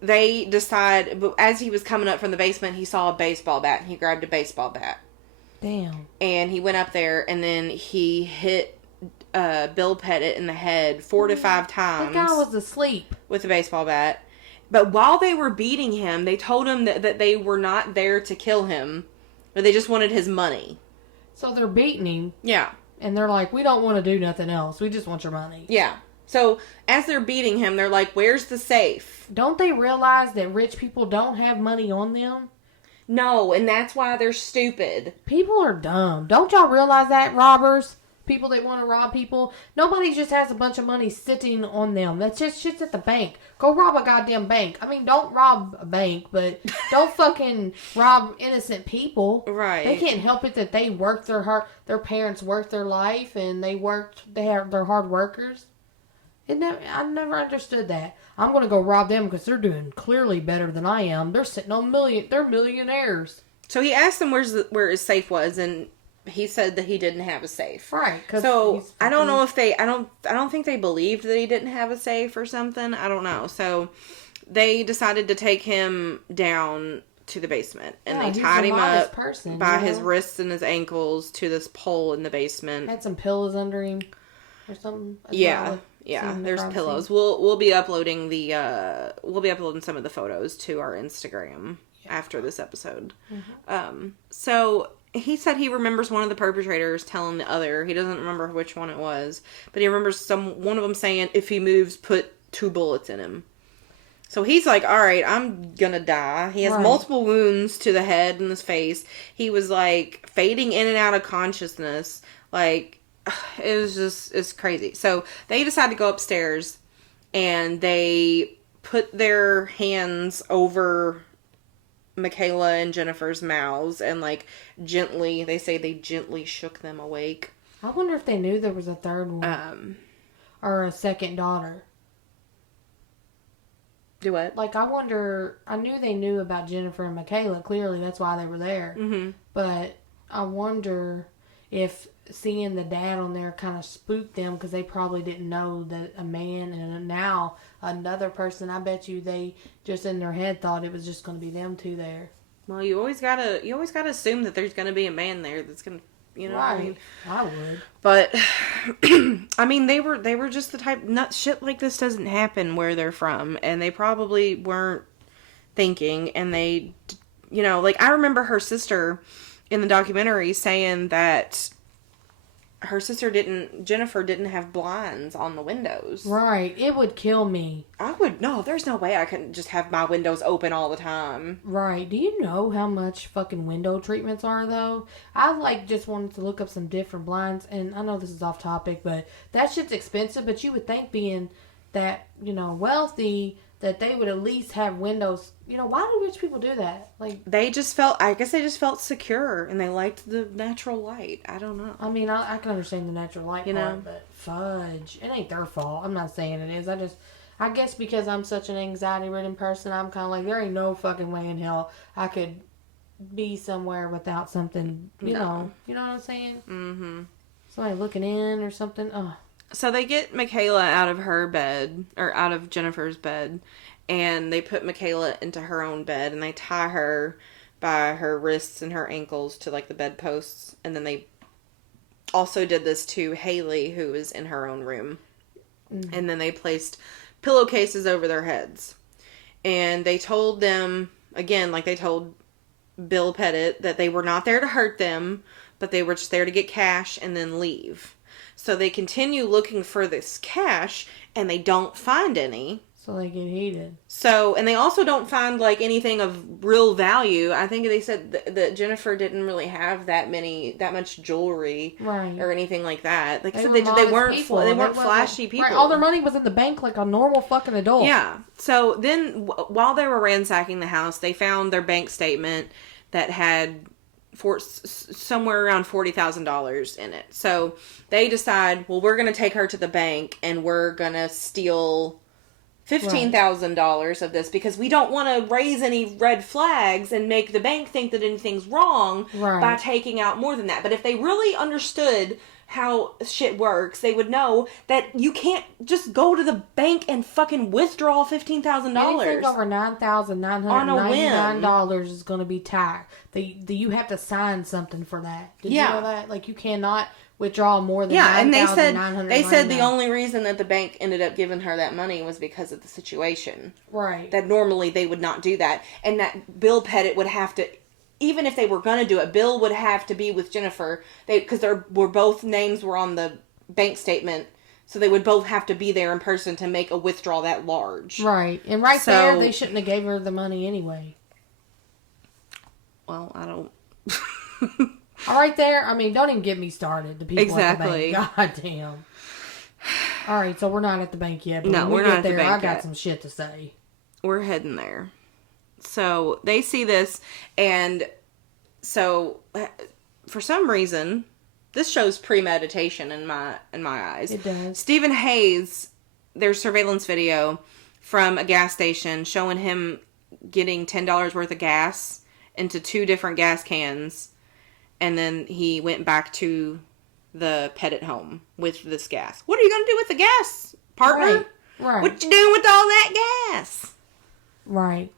they decide, but as he was coming up from the basement, he saw a baseball bat and he grabbed a baseball bat. Damn. And he went up there and then he hit Bill Pettit in the head 4 to 5 times. The guy was asleep. With a baseball bat. But while they were beating him, they told him that they were not there to kill him, but they just wanted his money. So they're beating him. Yeah. And they're like, we don't want to do nothing else. We just want your money. Yeah. So, as they're beating him, they're like, where's the safe? Don't they realize that rich people don't have money on them? No, and that's why they're stupid. People are dumb. Don't y'all realize that, robbers? People that want to rob people. Nobody just has a bunch of money sitting on them. That's just shit's at the bank. Go rob a goddamn bank. I mean, don't rob a bank, but don't fucking rob innocent people. Right. They can't help it that they worked their parents worked their life and they're hard workers. I never understood that. I'm going to go rob them because they're doing clearly better than I am. They're sitting on they're millionaires. So he asked them where his safe was, and he said that he didn't have a safe. Right. So I don't know if I don't think they believed that he didn't have a safe or something. I don't know. So they decided to take him down to the basement, and they tied him up by his wrists and his ankles to this pole in the basement. Had some pillows under him or something. Yeah. There's pillows. We'll be uploading some of the photos to our Instagram. after this episode. So he said he remembers one of the perpetrators telling the other, he doesn't remember which one it was, but he remembers one of them saying, if he moves, put 2 bullets in him. So he's like, all right, I'm gonna die. He has multiple wounds to the head and his face. He was like fading in and out of consciousness. Like, it's crazy. So they decide to go upstairs and they put their hands over Michaela and Jennifer's mouths and like they say they gently shook them awake. I wonder if they knew there was a third one. Or a second daughter. Do what? Like, I knew they knew about Jennifer and Michaela. Clearly, that's why they were there. Mm-hmm. But I wonder if seeing the dad on there kind of spooked them because they probably didn't know that a man and now another person, I bet you they just in their head thought it was just going to be them two there. Well, you always gotta assume that there's gonna be a man there that's gonna, right. What I mean? I would. But I mean, they were just the type, shit like this doesn't happen where they're from, and they probably weren't thinking, and they, like I remember her sister in the documentary saying that her sister Jennifer didn't have blinds on the windows. Right. It would kill me. There's no way I couldn't just have my windows open all the time. Right. Do you know how much fucking window treatments are, though? I, just wanted to look up some different blinds, and I know this is off topic, but that shit's expensive, but you would think being that, wealthy, that they would at least have windows. Why do rich people do that? Like, I guess they just felt secure and they liked the natural light. I don't know. I mean, I can understand the natural light part, but fudge. It ain't their fault. I'm not saying it is. I guess because I'm such an anxiety-ridden person, I'm kind of like, there ain't no fucking way in hell I could be somewhere without something, you know what I'm saying? Mm-hmm. Somebody looking in or something. Oh. So they get Michaela out of her bed, or out of Jennifer's bed, and they put Michaela into her own bed, and they tie her by her wrists and her ankles to, the bedposts, and then they also did this to Haley, who was in her own room. Mm-hmm. And then they placed pillowcases over their heads. And they told them, again, like they told Bill Pettit, that they were not there to hurt them, but they were just there to get cash and then leave. So they continue looking for this cash, and they don't find any. So they get heated. So, and they also don't find, anything of real value. I think they said that Jennifer didn't really have that much jewelry. Right. Or anything like that. Like I said, they weren't flashy people. Right, all their money was in the bank like a normal fucking adult. Yeah. So then, while they were ransacking the house, they found their bank statement that had somewhere around $40,000 in it. So they decide, well, we're going to take her to the bank and we're going to steal $15,000 of this because we don't want to raise any red flags and make the bank think that anything's wrong by taking out more than that. But if they really understood how shit works, they would know that you can't just go to the bank and fucking withdraw $15,000. Anything over $9,999 is going to be taxed. You have to sign something for that. Did you know that? Like, you cannot withdraw more than $9,999. And they said the only reason that the bank ended up giving her that money was because of the situation. Right. That normally they would not do that. And that Bill Pettit would have to, even if they were going to do it, Bill would have to be with Jennifer, because both names were on the bank statement, so they would both have to be there in person to make a withdrawal that large. Right. And there, they shouldn't have gave her the money anyway. Well, I don't... Right there, I mean, don't even get me started. The people exactly. At the bank. God damn. All right, so we're not at the bank yet. But no, when we we're get not at there, the bank I got yet. some shit to say. We're heading there. So they see this, and so for some reason, this shows premeditation in my eyes. It does. Stephen Hayes, there's surveillance video from a gas station showing him getting $10 worth of gas into 2 different gas cans, and then he went back to the Pettit home with this gas. What are you going to do with the gas, partner? Right. What you doing with all that gas? Right.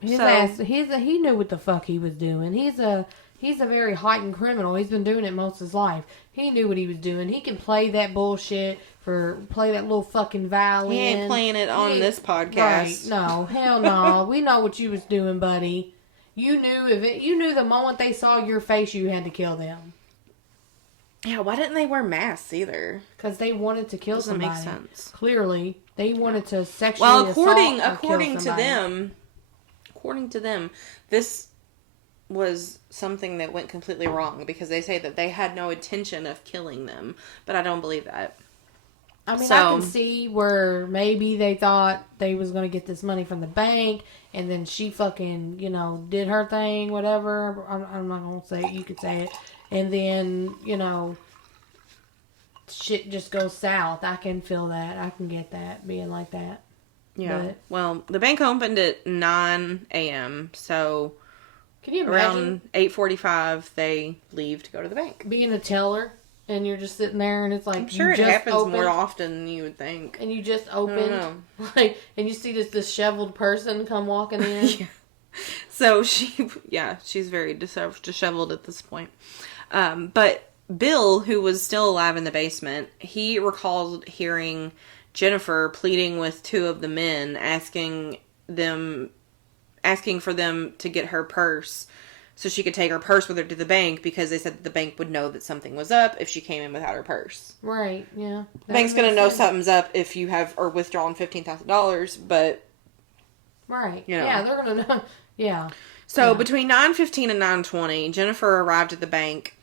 His ass, he knew what the fuck he was doing. He's a very heightened criminal. He's been doing it most of his life. He knew what he was doing. He can play that bullshit play that little fucking violin. He ain't playing it on this podcast. Right. No, hell no. We know what you was doing, buddy. You knew the moment they saw your face, you had to kill them. Yeah, why didn't they wear masks either? Because they wanted to kill somebody. Doesn't make sense. Clearly, they wanted to sexually assault according to them, this was something that went completely wrong because they say that they had no intention of killing them, but I don't believe that. I mean, I can see where maybe they thought they was going to get this money from the bank, and then she fucking, did her thing, whatever. I'm not going to say it. You could say it. And then, shit just goes south. I can feel that. I can get that being like that. Yeah. But, well, the bank opened at 9 a.m., so can you imagine? Around 8:45, they leave to go to the bank. Being a teller, and you're just sitting there, and it's like, I'm sure it happens more often than you would think. And you just opened, and you see this disheveled person come walking in. Yeah. So she's very disheveled at this point. But Bill, who was still alive in the basement, he recalled hearing Jennifer pleading with two of the men, asking for them to get her purse so she could take her purse with her to the bank because they said that the bank would know that something was up if she came in without her purse. Right, yeah. The bank's going to know something's up if you have or withdrawn $15,000, but... Right. Yeah, they're going to know. Yeah. So between 9:15 and 9:20, Jennifer arrived at the bank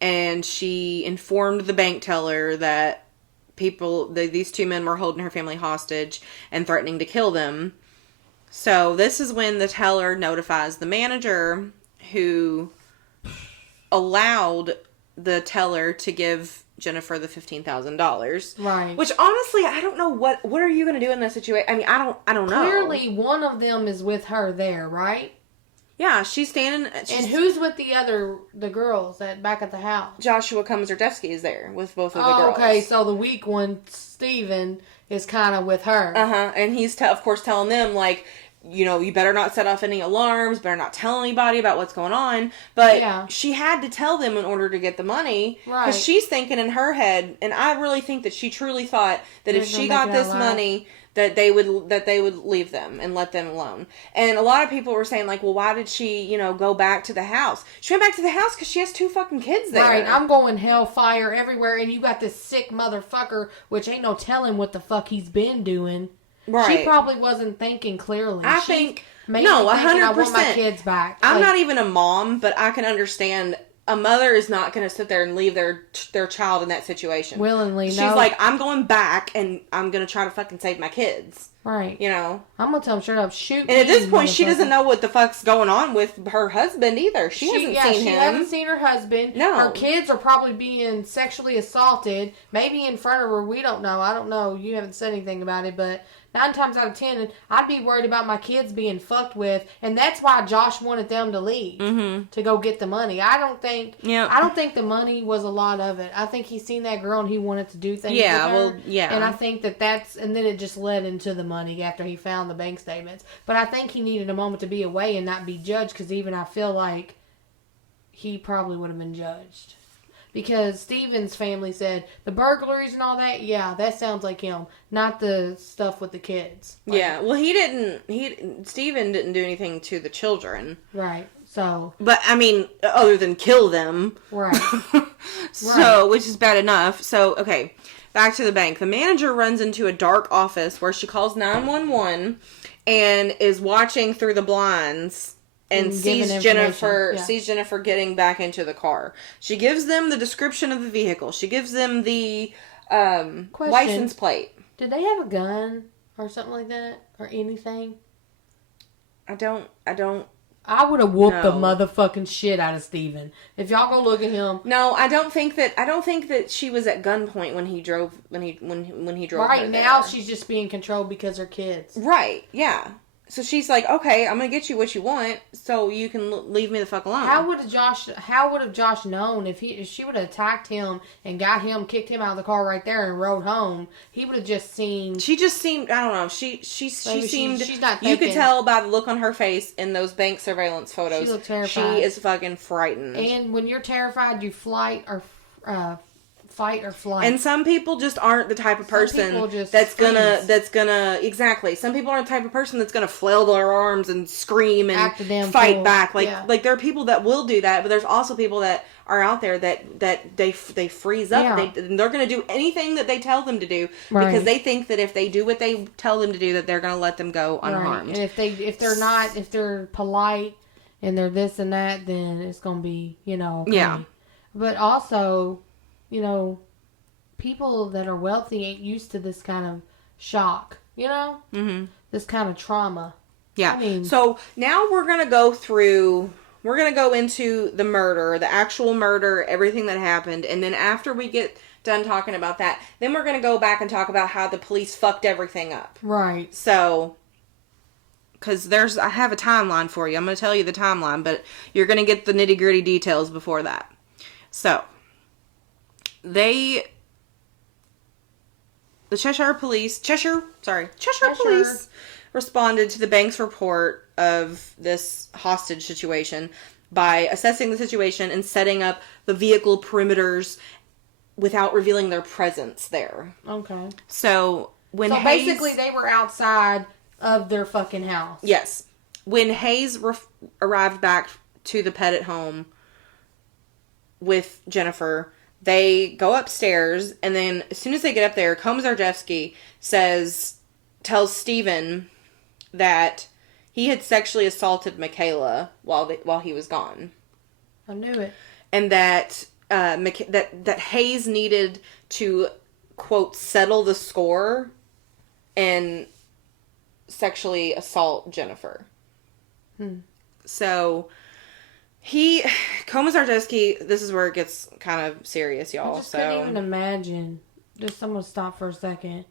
and she informed the bank teller that these two men were holding her family hostage and threatening to kill them. So this is when the teller notifies the manager, who allowed the teller to give Jennifer the $15,000. Right. Which honestly, I don't know what are you going to do in that situation? I mean, I don't know. Clearly, one of them is with her there, right? Yeah, she's standing. And who's with the girls back at the house? Joshua Komisarjevsky is there with both of the girls. Okay, so the weak one, Steven, is kind of with her. And he's, of course, telling them, like, you better not set off any alarms, better not tell anybody about what's going on. But she had to tell them in order to get the money. Right. Because she's thinking in her head, and I really think that she truly thought that if she got this money, that they would leave them and let them alone. And a lot of people were saying, like, well, why did she, go back to the house? She went back to the house because she has two fucking kids there. Right, I'm going hellfire everywhere, and you got this sick motherfucker, which ain't no telling what the fuck he's been doing. Right. She probably wasn't thinking clearly. I think, no, 100%. I want my kids back. I'm not even a mom, but I can understand a mother is not going to sit there and leave their child in that situation. Willingly, She's like, I'm going back, and I'm going to try to fucking save my kids. Right. I'm going to tell him straight up, shoot me. And at this point, she doesn't know what the fuck's going on with her husband either. She hasn't seen him. She hasn't seen her husband. No. Her kids are probably being sexually assaulted. Maybe in front of her. We don't know. I don't know. You haven't said anything about it, but 9 times out of 10, I'd be worried about my kids being fucked with, and that's why Josh wanted them to leave to go get the money. I don't think the money was a lot of it. I think he seen that girl and he wanted to do things with her. And I think and then it just led into the money after he found the bank statements. But I think he needed a moment to be away and not be judged, because even I feel like he probably would have been judged. Because Steven's family said the burglaries and all that, that sounds like him. Not the stuff with the kids. Well, Steven didn't do anything to the children. Right, so. But, I mean, other than kill them. Right. Which is bad enough. So, okay, back to the bank. The manager runs into a dark office where she calls 911 and is watching through the blinds. And sees Jennifer getting back into the car. She gives them the description of the vehicle. She gives them the license plate. Did they have a gun or something like that? Or anything? I don't. I would have whooped the motherfucking shit out of Steven. If y'all go look at him. No, I don't think that she was at gunpoint when he drove when he drove. Right now she's just being controlled because her kids. Right, yeah. So she's like, okay, I'm going to get you what you want, so you can leave me the fuck alone. How would have Josh known if she would have attacked him and got him, kicked him out of the car right there and rode home? He would have just seen. She just seemed, I don't know, she seemed, she's not thinking. You could tell by the look on her face in those bank surveillance photos. She looked terrified. She is fucking frightened. And when you're terrified, you flight or fight or flight. And some people just aren't the type of person that's gonna exactly. Some people aren't the type of person that's gonna flail their arms and scream and fight back. Like there are people that will do that, but there's also people that are out there that they freeze up. Yeah. They're gonna do anything that they tell them to do because they think that if they do what they tell them to do, that they're gonna let them go unharmed. And if they're polite and they're this and that, then it's gonna be okay. Yeah. But also, people that are wealthy ain't used to this kind of shock, Mm-hmm. This kind of trauma. Yeah. So now we're going to go into the murder, the actual murder, everything that happened. And then after we get done talking about that, then we're going to go back and talk about how the police fucked everything up. Right. So, because I have a timeline for you. I'm going to tell you the timeline, but you're going to get the nitty gritty details before that. So, the Cheshire Police responded to the bank's report of this hostage situation by assessing the situation and setting up the vehicle perimeters without revealing their presence there. Okay. So, basically they were outside of their fucking house. Yes. When Hayes arrived back to the Pettit home with Jennifer, they go upstairs, and then as soon as they get up there, Komisarjevsky tells Stephen that he had sexually assaulted Michaela while he was gone. I knew it. And that that Hayes needed to, quote, settle the score and sexually assault Jennifer. So Komisarjevsky, this is where it gets kind of serious, y'all. I just couldn't even imagine. Just someone stop for a second,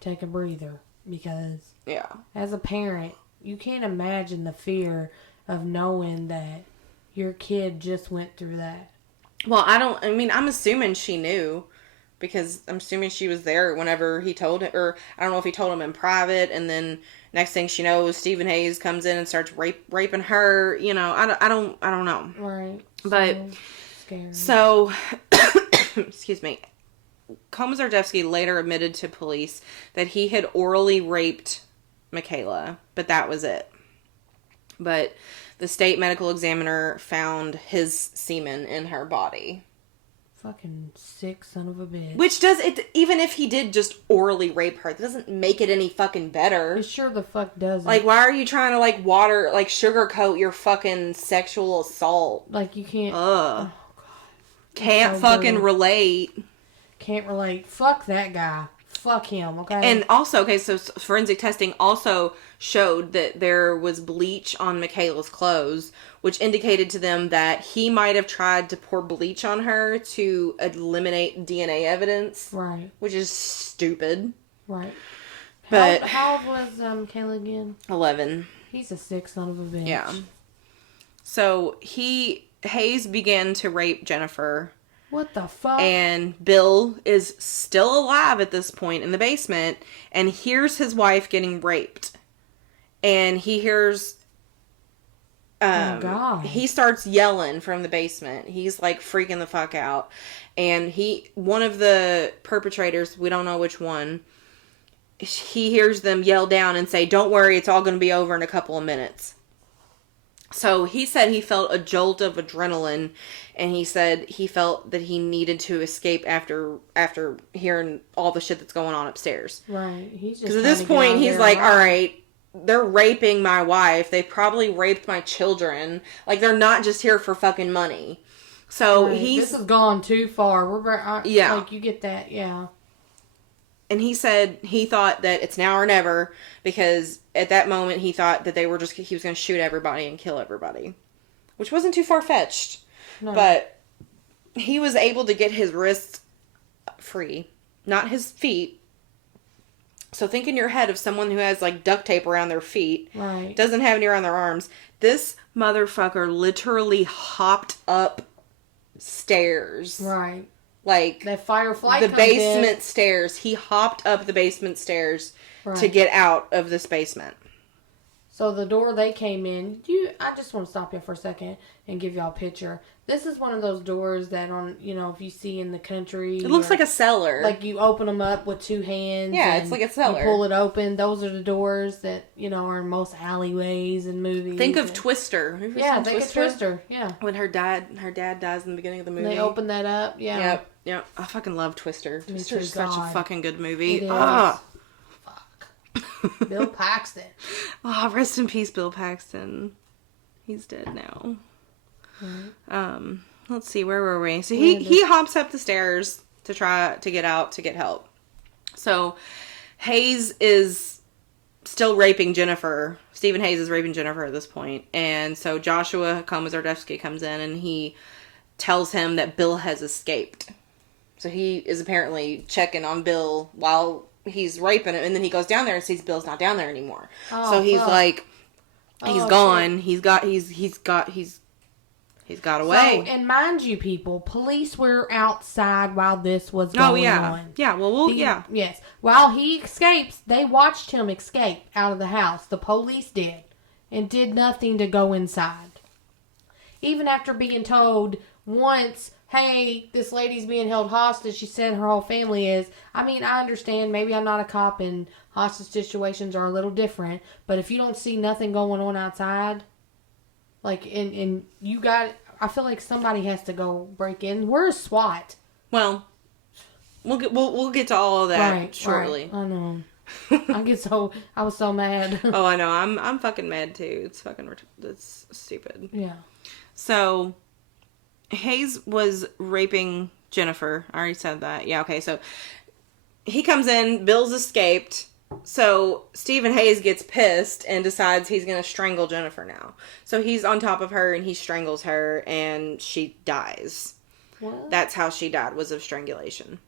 take a breather, because as a parent, you can't imagine the fear of knowing that your kid just went through that. Well, I'm assuming she knew, because I'm assuming she was there whenever he told her, or I don't know if he told him in private, and then next thing she knows, Stephen Hayes comes in and starts raping her. I don't know. Right. But scary. So excuse me. Komisarjevsky later admitted to police that he had orally raped Michaela, but that was it. But the state medical examiner found his semen in her body. Fucking sick son of a bitch. Which does it, even if he did just orally rape her, that doesn't make it any fucking better. It sure the fuck doesn't. Like, why are you trying to, sugarcoat your fucking sexual assault? Like, you can't. Ugh. Oh, God. Can't so fucking relate. Can't relate. Fuck that guy. Fuck him, okay? And also, so forensic testing also showed that there was bleach on Michaela's clothes, which indicated to them that he might have tried to pour bleach on her to eliminate DNA evidence. Right. Which is stupid. Right. But how old was Michaela again? 11. He's a sick son of a bitch. Yeah. So Hayes began to rape Jennifer. What the fuck? And Bill is still alive at this point in the basement and hears his wife getting raped. And he hears... oh, God. He starts yelling from the basement. He's, freaking the fuck out. And one of the perpetrators, we don't know which one, he hears them yell down and say, "Don't worry, it's all going to be over in a couple of minutes." So he said he felt a jolt of adrenaline, and he said he felt that he needed to escape after hearing all the shit that's going on upstairs. Right. Because at this point, he's like, all right, they're raping my wife. They probably raped my children. They're not just here for fucking money. So this has gone too far. Yeah. You get that, yeah. And he said he thought that it's now or never, because at that moment he thought that he was going to shoot everybody and kill everybody. Which wasn't too far-fetched. No. But he was able to get his wrists free, not his feet. So think in your head of someone who has duct tape around their feet. Right. Doesn't have any around their arms. This motherfucker literally hopped up stairs. Right. That firefly the basement stairs. He hopped up the basement stairs to get out of this basement. So the door they came in, I just want to stop you for a second and give y'all a picture. This is one of those doors that if you see in the country. It looks like a cellar. Like you open them up with two hands. Yeah, it's like a cellar. You pull it open. Those are the doors that, are in most alleyways and movies. Think of Twister. Yeah, think of Twister. Yeah. When her dad dies in the beginning of the movie. They open that up. Yeah. Yep. I fucking love Twister. Twister's God. such a fucking good movie. It is. Ah. Bill Paxton. Oh, rest in peace, Bill Paxton. He's dead now. Mm-hmm. Let's see, where were we? So he hops up the stairs to try to get out to get help. So Hayes is still raping Jennifer. Stephen Hayes is raping Jennifer at this point. And so Joshua Komisarjevsky comes in and he tells him that Bill has escaped. So he is apparently checking on Bill while he's raping him, and then he goes down there and sees Bill's not down there anymore. Oh, so he's like, he's gone. Shit. He's got away. So, and mind you, people, police were outside while this was going on. Yeah. Well, yeah. Yes. While he escapes, they watched him escape out of the house. The police did, and did nothing to go inside. Even after being told once, hey, this lady's being held hostage. She said her whole family is. I mean, I understand. Maybe I'm not a cop and hostage situations are a little different. But if you don't see nothing going on outside, and you got, I feel like somebody has to go break in. Where's SWAT? Well, we'll get to all of that shortly. Right. I know. I was so mad. Oh, I know. I'm fucking mad too. It's stupid. Yeah. So Hayes was raping Jennifer. I already said that. Yeah, okay. So he comes in. Bill's escaped. So Stephen Hayes gets pissed and decides he's going to strangle Jennifer now. So he's on top of her and he strangles her and she dies. What? That's how she died, was of strangulation.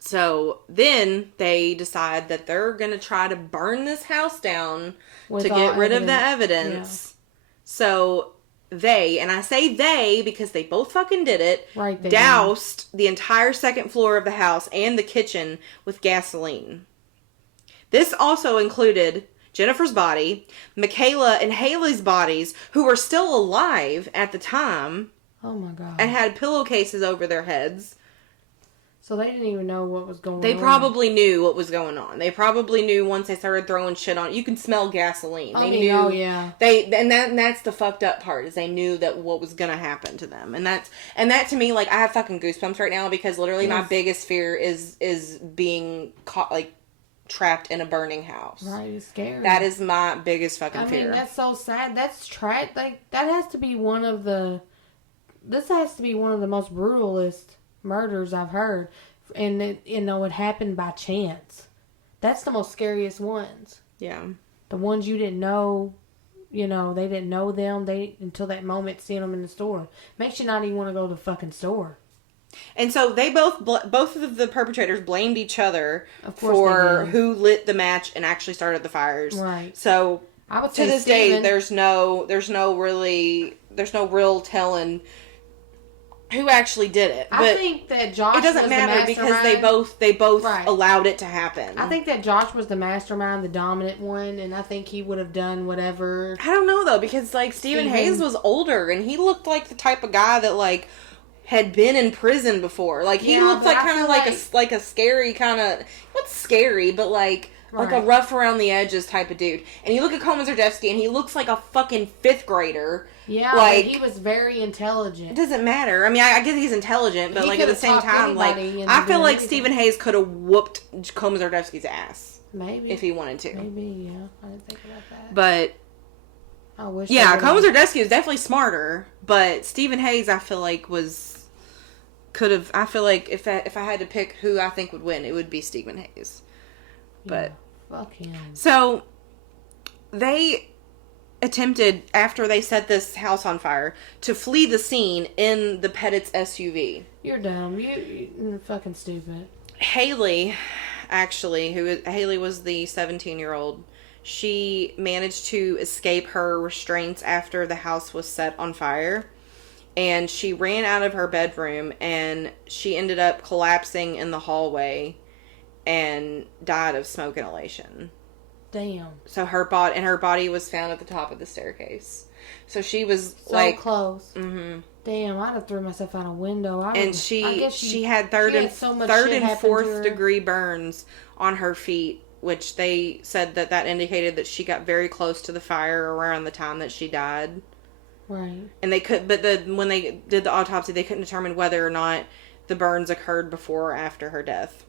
So then they decide that they're going to try to burn this house down to get rid of the evidence. Yeah. So they, and I say they because they both fucking did it, doused the entire second floor of the house and the kitchen with gasoline. This also included Jennifer's body, Michaela and Haley's bodies, who were still alive at the time. Oh my God. And had pillowcases over their heads. So they didn't even know what was going on. They probably knew what was going on. They probably knew once they started throwing shit on. You can smell gasoline. They knew. Oh yeah. And that's the fucked up part, is they knew that what was gonna happen to them, and that to me, like, I have fucking goosebumps right now because literally my biggest fear is being caught, like, trapped in a burning house. Right, it's scary. That is my biggest fucking fear. I mean, that's so sad. That's like that has to be one of the. This has to be one of the most brutalest murders I've heard, and it happened by chance. That's the most scariest ones. Yeah, the ones you didn't know, they didn't know them. Until that moment, seeing them in the store makes you not even want to go to the fucking store. And so they both of the perpetrators blamed each other for who lit the match and actually started the fires. Right. So I would say to this day, there's no real telling who actually did it. But I think that Josh. It doesn't matter because they both allowed it to happen. I think that Josh was the mastermind, the dominant one, and I think he would have done whatever. I don't know though, because like Stephen Hayes was older and he looked like the type of guy that like had been in prison before. Like he looked like kind of like a scary kind of, not scary, but like a rough around the edges type of dude. And you look at Komisarjevsky and he looks like a fucking 5th grader. Yeah, like, he was very intelligent. It doesn't matter. I mean, I guess he's intelligent, but like at the same time, like I feel like Stephen Hayes could have whooped Komisarjevsky's ass. Maybe. If he wanted to. Maybe, yeah. I didn't think about that. But I wish. Yeah, Komisarjevsky was definitely smarter, but Stephen Hayes I feel like I feel like if I had to pick who I think would win, it would be Stephen Hayes. But fuck him. So they attempted, after they set this house on fire, to flee the scene in the Pettit's SUV. You're dumb. You're fucking stupid. Haley, actually, Haley was the 17-year-old. She managed to escape her restraints after the house was set on fire. And she ran out of her bedroom and she ended up collapsing in the hallway and died of smoke inhalation. Damn. So her body was found at the top of the staircase. So she was so close. Mm-hmm. Damn, I'd have threw myself out a window. She had third and fourth degree burns on her feet, which they said that indicated that she got very close to the fire around the time that she died. Right. And when they did the autopsy, they couldn't determine whether or not the burns occurred before or after her death.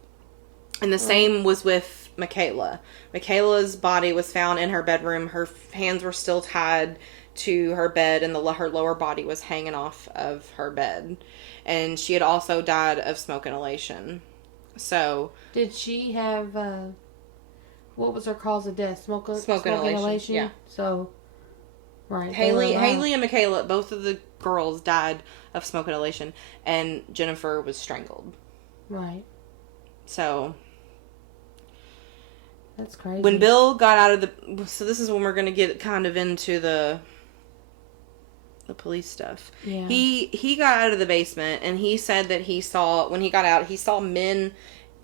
And the same was with Michaela. Michaela's body was found in her bedroom. Her hands were still tied to her bed, and her lower body was hanging off of her bed. And she had also died of smoke inhalation. So, did she have what was her cause of death? Smoke inhalation. Yeah. So, right. Haley and Michaela, both of the girls died of smoke inhalation, and Jennifer was strangled. Right. So, that's crazy. When Bill got out of so this is when we're going to get kind of into the police stuff. Yeah. He got out of the basement, and he said that when he got out, he saw men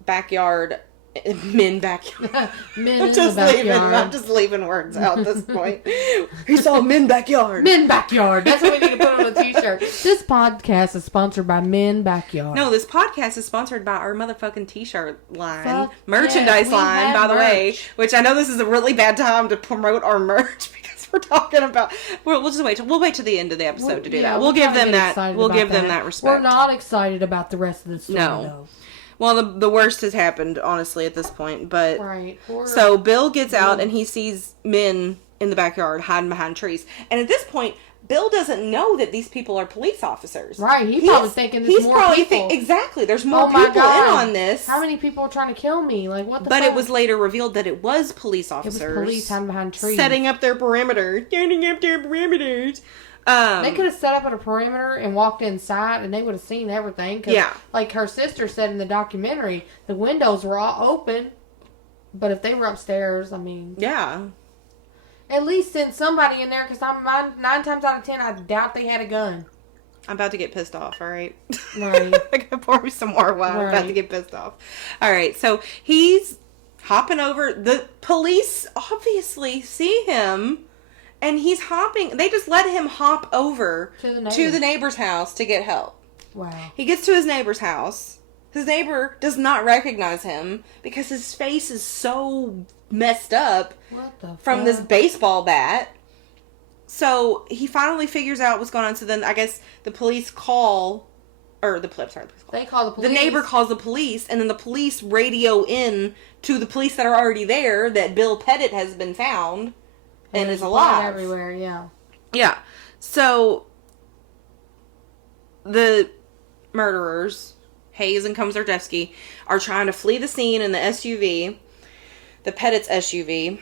backyard. Men backyard. Men in the backyard. I'm just leaving words out at this point. He saw men backyard. Men backyard. That's what we need to put on a t-shirt. This podcast is sponsored by Men Backyard. No, this podcast is sponsored by our motherfucking t-shirt line. Merchandise line, by the way. Which I know this is a really bad time to promote our merch because we're talking about... We'll just wait. We'll wait till the end of the episode to do that. We'll give them that. We'll give them that respect. We're not excited about the rest of the story, though. Well, the worst has happened, honestly, at this point. But right. So Bill gets out and he sees men in the backyard hiding behind trees. And at this point, Bill doesn't know that these people are police officers. Right. He's probably thinking there's more people. Exactly. There's more people in on this. How many people are trying to kill me? Like, what the fuck? But it was later revealed that it was police officers. It was police hiding behind trees. Setting up their perimeter. Standing up their perimeters. They could have set up at a perimeter and walked inside, and they would have seen everything. Cause, like her sister said in the documentary, the windows were all open. But if they were upstairs, I mean, at least send somebody in there. Because 9 times out of 10, I doubt they had a gun. I'm about to get pissed off. All right, right. I gotta pour me some more while I'm about to get pissed off. All right, so he's hopping over. The police obviously see him. And he's hopping. They just let him hop over to the neighbor's house to get help. Wow. He gets to his neighbor's house. His neighbor does not recognize him because his face is so messed up from this baseball bat. So he finally figures out what's going on. So then I guess the police call, or the police. They call the police. The neighbor calls the police, and then the police radio in to the police that are already there that Bill Pettit has been found. And is alive. Everywhere, yeah. Yeah. So, the murderers, Hayes and Komisarjevsky, are trying to flee the scene in the SUV, the Pettit's SUV.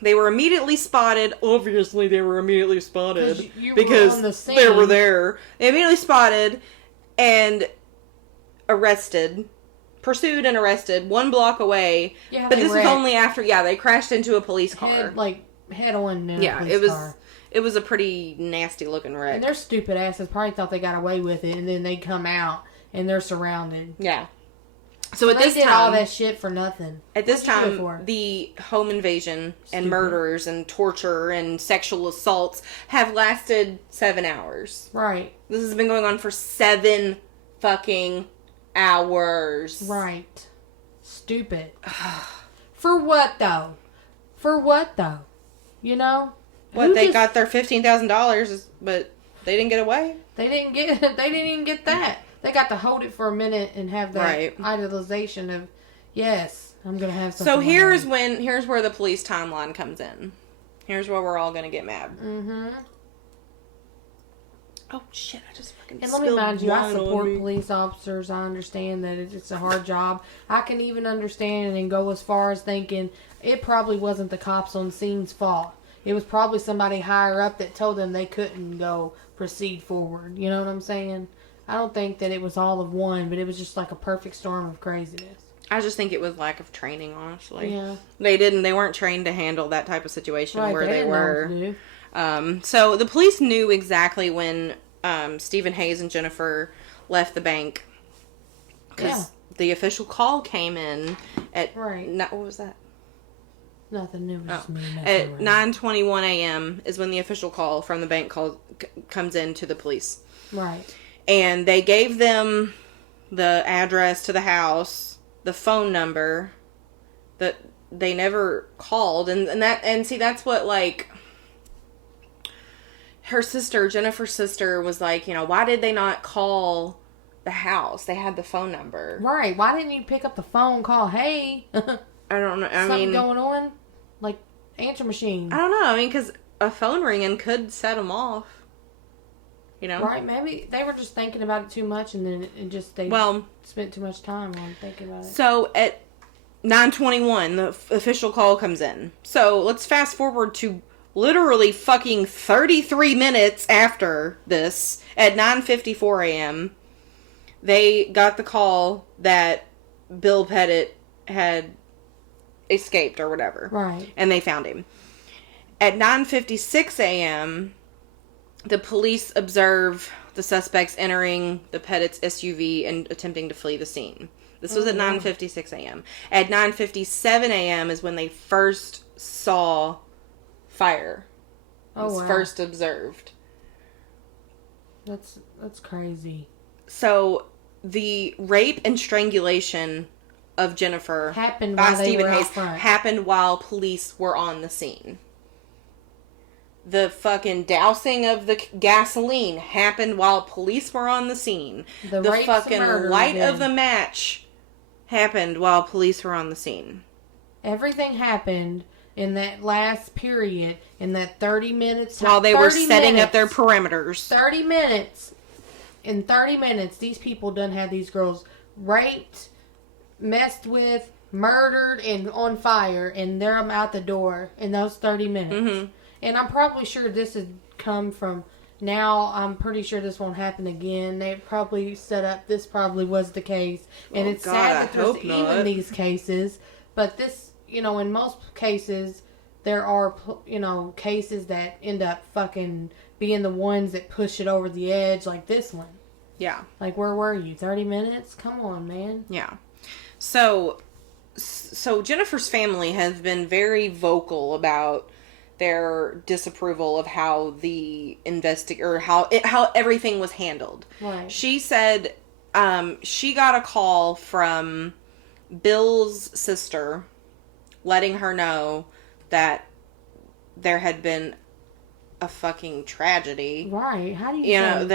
They were immediately spotted. Obviously, they were immediately spotted. Because they were there. They immediately spotted and arrested. Pursued and arrested 1 block away. Yeah, but this was only after, they crashed into a police car. Head on in a police car. It was a pretty nasty looking wreck. And their stupid asses probably thought they got away with it, and then they come out and they're surrounded. Yeah. So at this time, all that shit for nothing. At this time, the home invasion and murders and torture and sexual assaults have lasted 7 hours. Right. This has been going on for 7 fucking hours. Right. Stupid. For what though? For what though? You know? What, they got their $15,000, but they didn't get away? They didn't even get that. They got to hold it for a minute and have that idolization of, yes, I'm going to have something. So here's where the police timeline comes in. Here's where we're all going to get mad. Mm-hmm. Oh, shit, I just fucking And let me remind you, I support police officers. I understand that it's a hard job. I can even understand and go as far as thinking it probably wasn't the cops on scene's fault. It was probably somebody higher up that told them they couldn't proceed forward. You know what I'm saying? I don't think that it was all of one, but it was just like a perfect storm of craziness. I just think it was lack of training, honestly. Yeah. They weren't trained to handle that type of situation where they were. So the police knew exactly when Stephen Hayes and Jennifer left the bank. Because the official call came in at... Right. What was that? Nothing new. Just me At 9:21 a.m. is when the official call from the bank comes in to the police. Right. And they gave them the address to the house, the phone number that they never called, and see, that's what, like, her sister, Jennifer's sister, was like, you know, why did they not call the house? They had the phone number. Right. Why didn't you pick up the phone, call, hey? I don't know. Something going on? Like, answer machine. I don't know. I mean, because a phone ringing could set them off. You know? Right. Maybe they were just thinking about it too much, and then they spent too much time on thinking about it. So, at 9:21, the official call comes in. So, let's fast forward to literally fucking 33 minutes after this. At 9:54 a.m., they got the call that Bill Pettit had escaped or whatever. Right. And they found him. At 9:56 a.m., the police observe the suspects entering the Pettit's SUV and attempting to flee the scene. This was at 9:56 a.m. At 9:57 a.m. is when they first saw fire. It was first observed. That's crazy. So, the rape and strangulation of Jennifer happened by while Stephen they were Hayes out front. happened while police were on the scene. The fucking dousing of the gasoline happened while police were on the scene. The fucking light of the match happened while police were on the scene. Everything happened in that last period, in that 30 minutes. While they were setting up their perimeters. 30 minutes. In 30 minutes, these people done had these girls raped, messed with, murdered, and on fire, and they're out the door in those 30 minutes. Mm-hmm. And I'm probably sure this has come from... Now, I'm pretty sure this won't happen again. They probably set up... This probably was the case. And it's sad that there's even these cases. But this, you know, in most cases, there are, you know, cases that end up fucking being the ones that push it over the edge, like this one. Yeah. Like, where were you? 30 minutes? Come on, man. Yeah. So Jennifer's family has been very vocal about their disapproval of how the how everything was handled. Right. She said she got a call from Bill's sister letting her know that there had been a fucking tragedy. Right. How do you know,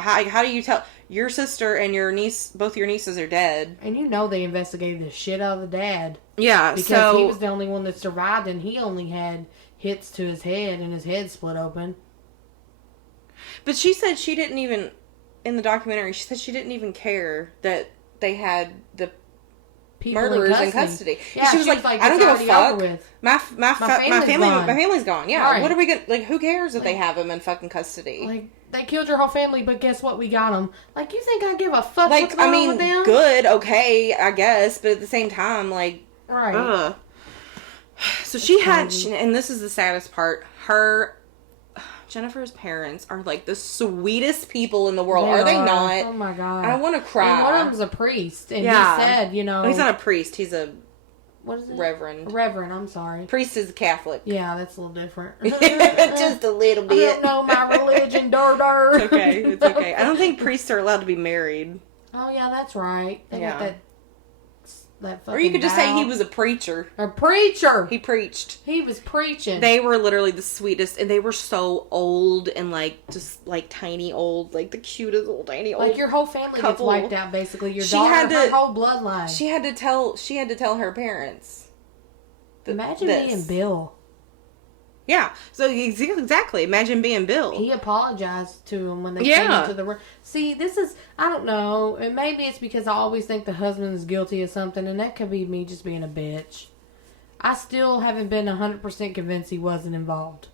how do you tell your sister and your niece, both your nieces are dead? And you know they investigated the shit out of the dad. Yeah, because he was the only one that survived, and he only had hits to his head, and his head split open. But she said she didn't even, in the documentary, she said she didn't even care that they had the murderers in custody. Yeah, she was like, I don't give a fuck. My family's gone. Yeah, right. What are we gonna, like, who cares that they have them in fucking custody? Like, they killed your whole family, but guess what? We got them. Like, you think I give a fuck like, what's going on with them? Good, okay, I guess, but at the same time, like, right. So she had, and this is the saddest part, Jennifer's parents are like the sweetest people in the world. Are they not? Oh my God. I want to cry. And one of them's a priest. And he said, you know. Oh, he's not a priest. He's a what is it? Reverend. Reverend, I'm sorry. Priest is Catholic. Yeah, that's a little different. Just a little bit. I don't know my religion, It's okay. It's okay. I don't think priests are allowed to be married. Oh, yeah, that's right. They got that fucking or you could just say he was a preacher. A preacher! He preached. He was preaching. They were literally the sweetest, and they were so old and, like, just, like, tiny old, like, the cutest old tiny old like, your whole family couple. gets wiped out, basically. Your daughter, her whole bloodline. She had to tell her parents. Imagine being Bill. Yeah, so exactly. Imagine being Bill. He apologized to him when they came into the room. See, this is, I don't know, and maybe it's because I always think the husband is guilty of something, and that could be me just being a bitch. I still haven't been 100% convinced he wasn't involved.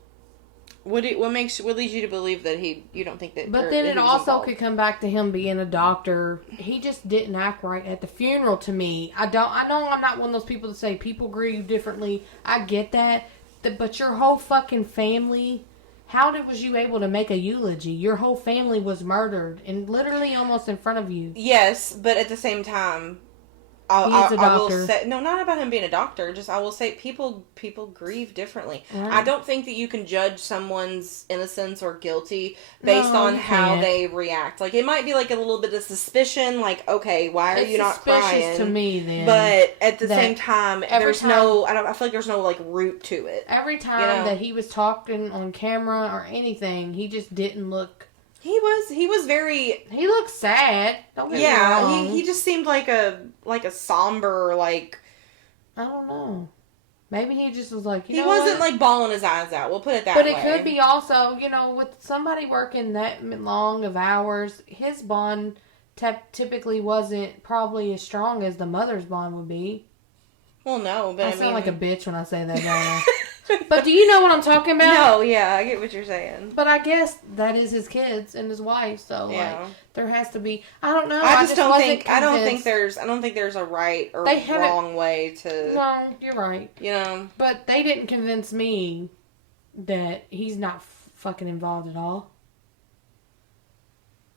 What leads you to believe that you don't think that? But then it also could come back to him being a doctor. He just didn't act right at the funeral to me. I know I'm not one of those people to say people grieve differently. I get that. But your whole fucking family, was you able to make a eulogy? Your whole family was murdered, and literally almost in front of you. Yes, but at the same time, I will say, no, not about him being a doctor. Just I will say, people grieve differently. Right. I don't think that you can judge someone's innocence or guilty based on how they react. Like, it might be like a little bit of suspicion. Like, okay, why are you not crying? To me, then. But at the same time, there's no. I feel like there's no like root to it. Every time that he was talking on camera or anything, he just didn't look. He was very. He looked sad. Don't get me wrong. He just seemed like a somber, like. I don't know. Maybe he just was like, he wasn't like bawling his eyes out. We'll put it that way. But it could be also, with somebody working that long of hours, his bond typically wasn't probably as strong as the mother's bond would be. Well, no, but I sound like a bitch when I say that, don't I? But do you know what I'm talking about? No, yeah, I get what you're saying. But I guess that is his kids and his wife, so like there has to be. I don't know. I don't think there's a right or wrong way to. No, you're right. But they didn't convince me that he's not fucking involved at all.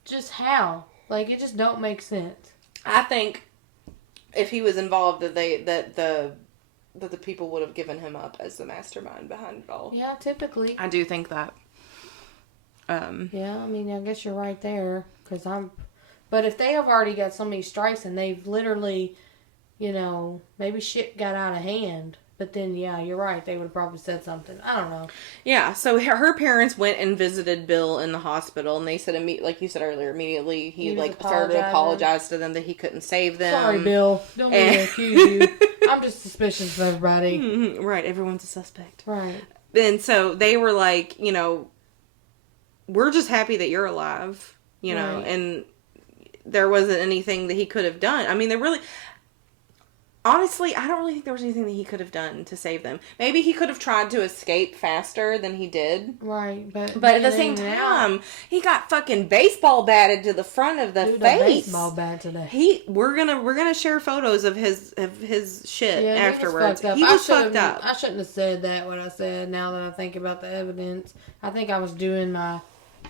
Just how? Like, it just don't make sense. I think if he was involved, that the people would have given him up as the mastermind behind it all. Yeah, typically. I do think that. Yeah, I mean, I guess you're right there. But if they have already got so many strikes and they've literally, maybe shit got out of hand. But then, yeah, you're right. They would have probably said something. I don't know. Yeah, so her parents went and visited Bill in the hospital, and they said, like you said earlier, immediately he started to apologize to them that he couldn't save them. Sorry, Bill. Don't let me accuse you. I'm just suspicious of everybody. Mm-hmm. Right, everyone's a suspect. Right. And so they were like, we're just happy that you're alive, and there wasn't anything that he could have done. I mean, honestly, I don't really think there was anything that he could have done to save them. Maybe he could have tried to escape faster than he did. Right, but at the same time, he got fucking baseball batted to the front of the face. A baseball bat today. We're gonna share photos of his shit afterwards. He was fucked up. I shouldn't have said that. What I said. Now that I think about the evidence, I think I was doing my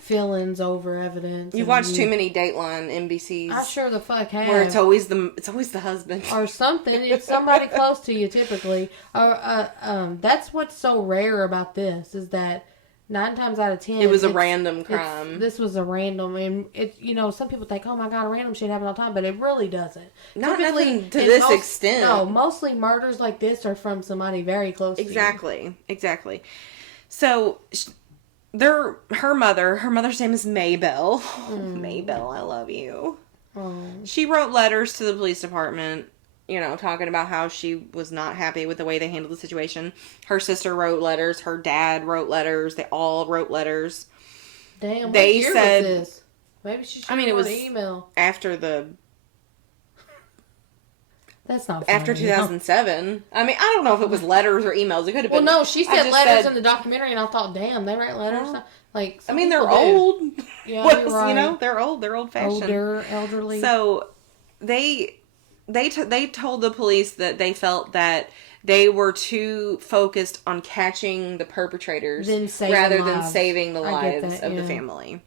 feelings over evidence. You watched too many Dateline NBCs. I sure the fuck have. Where it's always the husband or something. It's somebody close to you typically. That's what's so rare about this is that 9 times out of 10 it was a random crime. This was a random, and it some people think, oh my god, random shit happens all the time, but it really doesn't. Not nothing to this extent. No, mostly murders like this are from somebody very close. Exactly. So. Her mother's name is Maybelle. Maybelle, I love you. She wrote letters to the police department, talking about how she was not happy with the way they handled the situation. Her sister wrote letters. Her dad wrote letters. They all wrote letters. Damn, what year was this? Maybe she should it was an email. After the... That's not funny. After 2007. I mean, I don't know if it was letters or emails. It could have been... Well, no, she said letters in the documentary, and I thought, damn, they write letters? Like, I mean, they're old. Yeah, you're right. They're old. They're old-fashioned. Older, elderly. So, they told the police that they felt that they were too focused on catching the perpatrators rather than saving the lives of the family.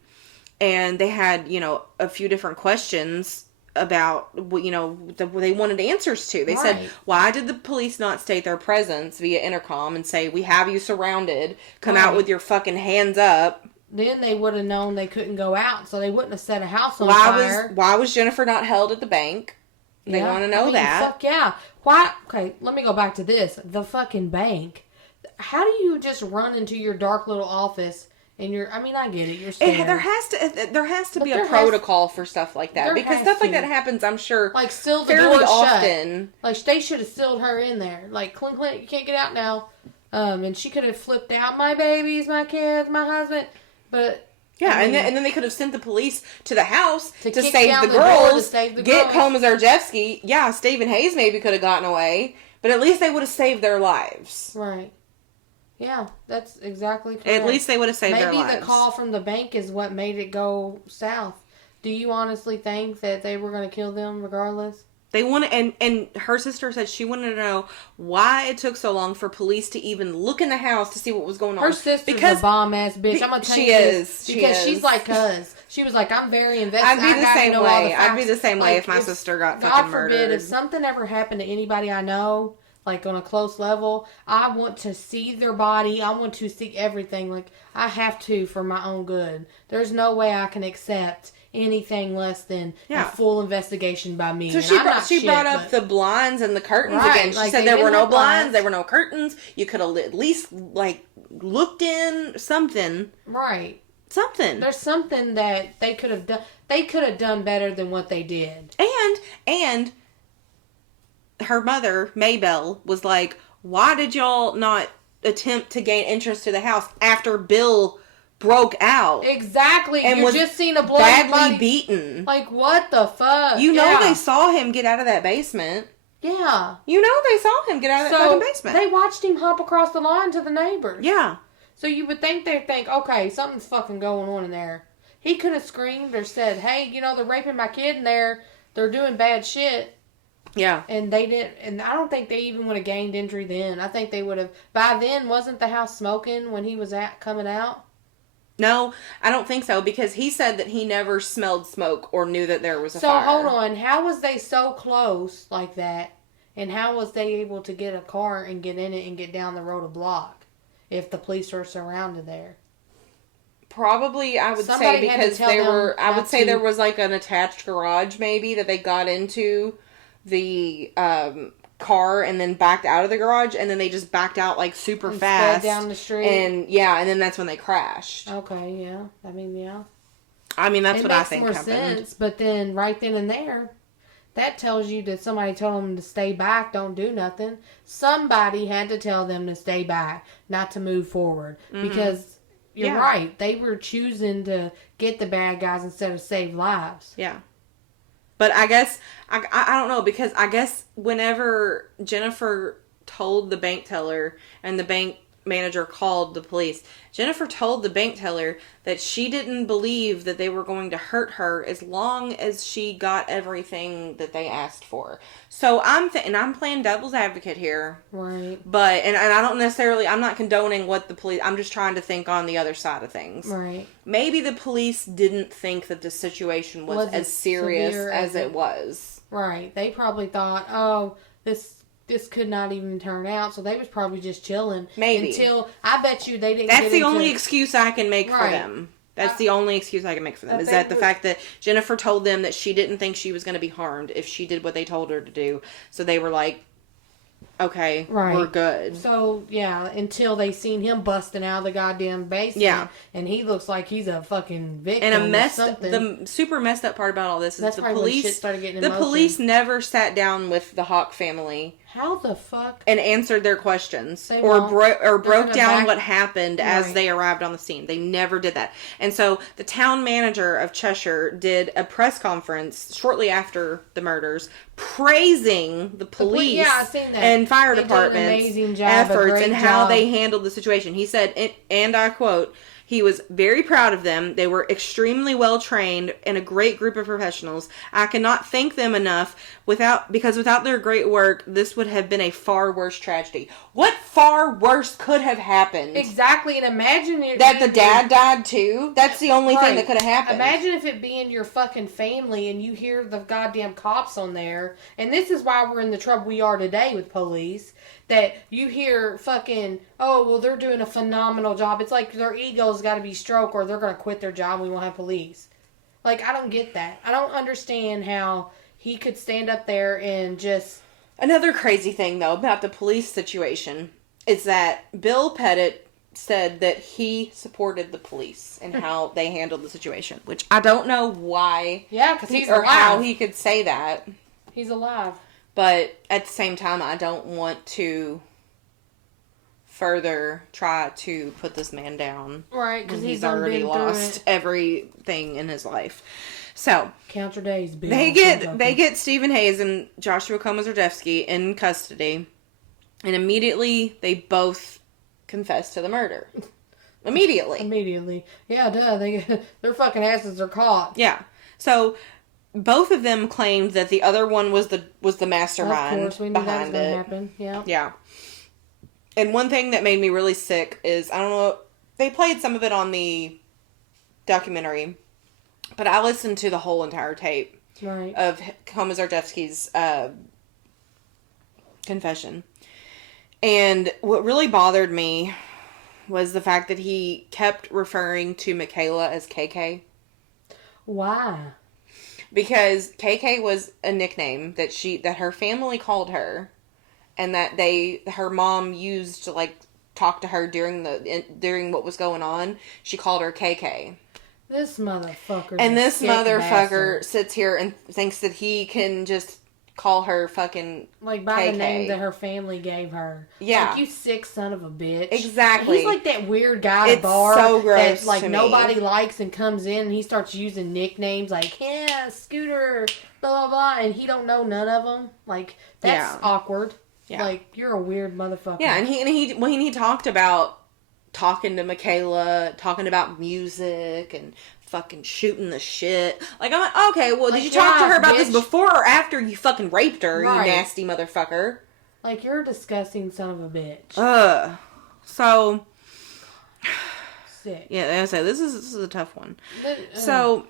And they had, a few different questions about, they wanted answers to. They said, why did the police not state their presence via intercom and say, we have you surrounded, come out with your fucking hands up? Then they would have known they couldn't go out, so they wouldn't have set a house on fire. Why was Jennifer not held at the bank? They want to know that. Fuck yeah. Why? Okay, let me go back to this. The fucking bank. How do you just run into your dark little office and I get it. You're scared. There has to be a protocol for stuff like that. Because stuff like that happens, I'm sure, like still the fairly door often. Shut. Like, they should have sealed her in there. Like, Clint, you can't get out now. And she could have flipped out, my babies, my kids, my husband. But... Yeah, and then they could have sent the police to the house to save the girls. Get Komisarjevsky. Yeah, Stephen Hayes maybe could have gotten away. But at least they would have saved their lives. Right. Yeah, that's exactly correct. At least they would have saved their lives. Maybe the call from the bank is what made it go south. Do you honestly think that they were going to kill them regardless? They wanted, and her sister said she wanted to know why it took so long for police to even look in the house to see what was going on. Her sister's a bomb ass bitch. I'm gonna tell you this because she's like us. She was like, I'm very invested. I'd be the same way. I'd be the same way if my sister got fucking murdered. God forbid, if something ever happened to anybody I know, like on a close level, I want to see their body. I want to see everything. Like, I have to for my own good. There's no way I can accept anything less than a full investigation by me. So she brought up the blinds and the curtains again. She like said there were no blinds, there were no curtains. You could have at least like looked in something. Right. Something. There's something that they could have done. They could have done better than what they did. And her mother, Maybelle, was like, why did y'all not attempt to gain interest to the house after Bill broke out? Exactly. And You're just seeing a bloody badly body. Beaten. Like, what the fuck? You know they saw him get out of that basement. Yeah. You know they saw him get out of that fucking basement. They watched him hop across the line to the neighbors. Yeah. So you would think they'd think, okay, something's fucking going on in there. He could have screamed or said, hey, they're raping my kid in there. They're doing bad shit. Yeah. And they didn't, and I don't think they even would have gained entry then. I think they would have, by then, wasn't the house smoking when he was coming out? No, I don't think so, because he said that he never smelled smoke or knew that there was a So, fire. hold on. How was they so close like that? And how was they able to get a car and get in it and get down the road a block if the police were surrounded there? Probably, I would say, because they were, I would say there was like an attached garage maybe that they got into the car and then backed out of the garage, and then they just backed out like super fast down the street, and then that's when they crashed. Okay, yeah. I mean, yeah. I mean, that's what I think happened. Sense, but then right then and there, that tells you that somebody told them to stay back, don't do nothing. Somebody had to tell them to stay back, not to move forward, because you're right. They were choosing to get the bad guys instead of save lives. Yeah. But I guess, I don't know, because I guess whenever Jennifer told the bank teller and the bank manager called the police, Jennifer told the bank teller that she didn't believe that they were going to hurt her as long as she got everything that they asked for. So I'm playing devil's advocate here. Right. But, and I don't necessarily, I'm not condoning what the police, I'm just trying to think on the other side of things. Right. Maybe the police didn't think that the situation was as serious as it was. Right. They probably thought, oh, this could not even turn out, so they was probably just chilling. Maybe. Until, I bet you they didn't That's the only excuse I can make for them. That's the only excuse I can make for them. Is that the fact that Jennifer told them that she didn't think she was going to be harmed if she did what they told her to do. So they were like, okay, we're good. So, yeah, until they seen him busting out of the goddamn basement. Yeah. And he looks like he's a fucking victim and the super messed up part about all this is the police never sat down with the Hawk family. How the fuck? And answered their questions. Or broke down what happened as they arrived on the scene. They never did that. And so the town manager of Cheshire did a press conference shortly after the murders praising the police and fire department's efforts and how they handled the situation. He said, and I quote, he was very proud of them. They were extremely well trained and a great group of professionals. I cannot thank them enough because without their great work, this would have been a far worse tragedy. What far worse could have happened? Exactly, and imagine that the dad died too. That's the only thing that could have happened. Imagine if it being your fucking family and you hear the goddamn cops on there, and this is why we're in the trouble we are today with police. That you hear fucking, oh, well, they're doing a phenomenal job. It's like their ego's got to be stroked or they're going to quit their job and we won't have police. Like, I don't get that. I don't understand how he could stand up there and just... Another crazy thing, though, about the police situation is that Bill Pettit said that he supported the police and how they handled the situation, which I don't know why. Yeah, because he's alive. Or how he could say that. He's alive. But at the same time, I don't want to further try to put this man down. Right, because he's already lost everything in his life. So count your days, Bill. They get Stephen Hayes and Joshua Komisarjevsky in custody, and immediately they both confess to the murder. Immediately. Yeah, duh. Their fucking asses are caught. Yeah. So both of them claimed that the other one was the mastermind. Of course, we knew that was going to happen. Yeah. Yeah. And one thing that made me really sick is, I don't know, they played some of it on the documentary, But I listened to the whole entire tape Right. of Komisarjevsky's confession. And what really bothered me was the fact that he kept referring to Michaela as KK. Why? Because KK was a nickname that her family called her, and that her mom used to like talk to her during what was going on. She called her KK. This motherfucker. And this motherfucker bastard. sits here and thinks that he can just call her fucking like by KK. the name that her family gave her. Yeah. Like, you sick son of a bitch. Exactly. He's like that weird guy at It's a bar so gross that like to nobody me. likes and comes in and he starts using nicknames like, yeah, Scooter, blah, blah, blah, and he don't know none of them. Like, that's awkward. Yeah. Like, you're a weird motherfucker. Yeah, and he talked about talking to Michaela, talking about music and fucking shooting the shit. Like, I'm like, okay, well, Like, did you talk to her about bitch. this before or after you fucking raped her, Right. you nasty motherfucker? Like, you're a disgusting son of a bitch. So, Sick. yeah, as I say, this is a tough one. But, So,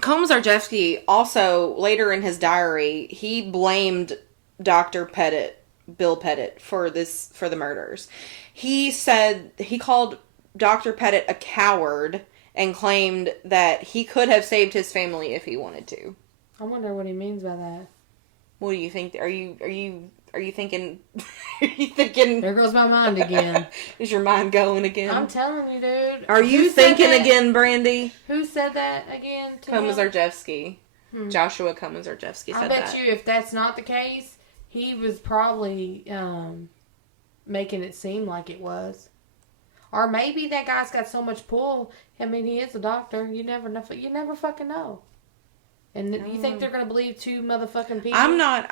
Komisarjevsky also, later in his diary, he blamed Dr. Pettit, Bill Pettit, for the murders. He said, he called Dr. Pettit a coward and claimed that he could have saved his family if he wanted to. I wonder what he means by that. What do you think? Are you thinking, are you thinking? There goes my mind again. Is your mind going again? I'm telling you, dude. Are you thinking again, Brandy? Who said that again to him? Komisarjevsky. Joshua Komisarjevsky said I that. bet you if that's not the case, he was probably making it seem like it was. Or maybe that guy's got so much pull. I mean, he is a doctor. You never know. You never fucking know. And you think they're going to believe two motherfucking people? I'm not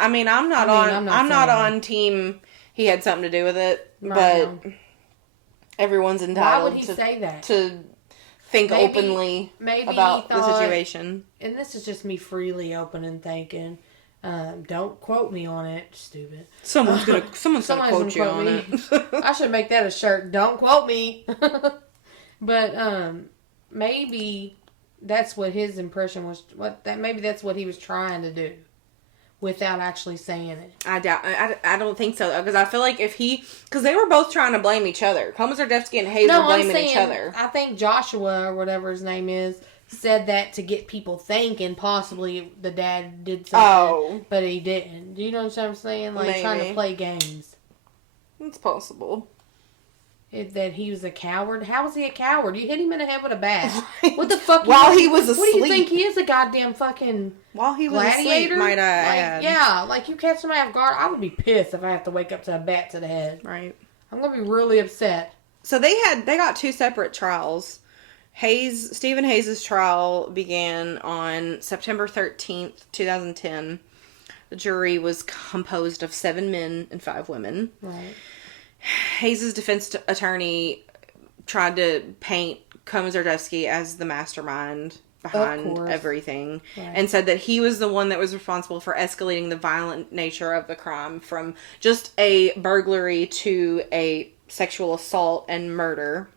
on team he had something to do with it, but everyone's entitled Why would he say that? to think openly about the situation. And this is just me freely open and thinking. Don't quote me on it, stupid. Someone's gonna quote you on it. I should make that a shirt. Don't quote me. But maybe that's what his impression was. Maybe that's what he was trying to do, without actually saying it. I don't think so, because I feel like because they were both trying to blame each other. Komisarjevsky and Hayes were blaming each other. I think Joshua or whatever his name is said that to get people thinking possibly the dad did something, but he didn't. Do you know what I'm saying? Like, Maybe. trying to play games. It's possible. That he was a coward. How was he a coward? You hit him in the head with a bat. What the fuck? While he was asleep. What do you think he is, a goddamn fucking While he was gladiator? asleep, might I add. Yeah, like you catch somebody off guard. I would be pissed if I have to wake up to a bat to the head. Right. I'm gonna be really upset. So they got two separate trials. Stephen Hayes' trial began on September 13th, 2010. The jury was composed of 7 men and 5 women. Right. Hayes' defense attorney tried to paint Komisarjevsky as the mastermind behind everything, and said that he was the one that was responsible for escalating the violent nature of the crime from just a burglary to a sexual assault and murder.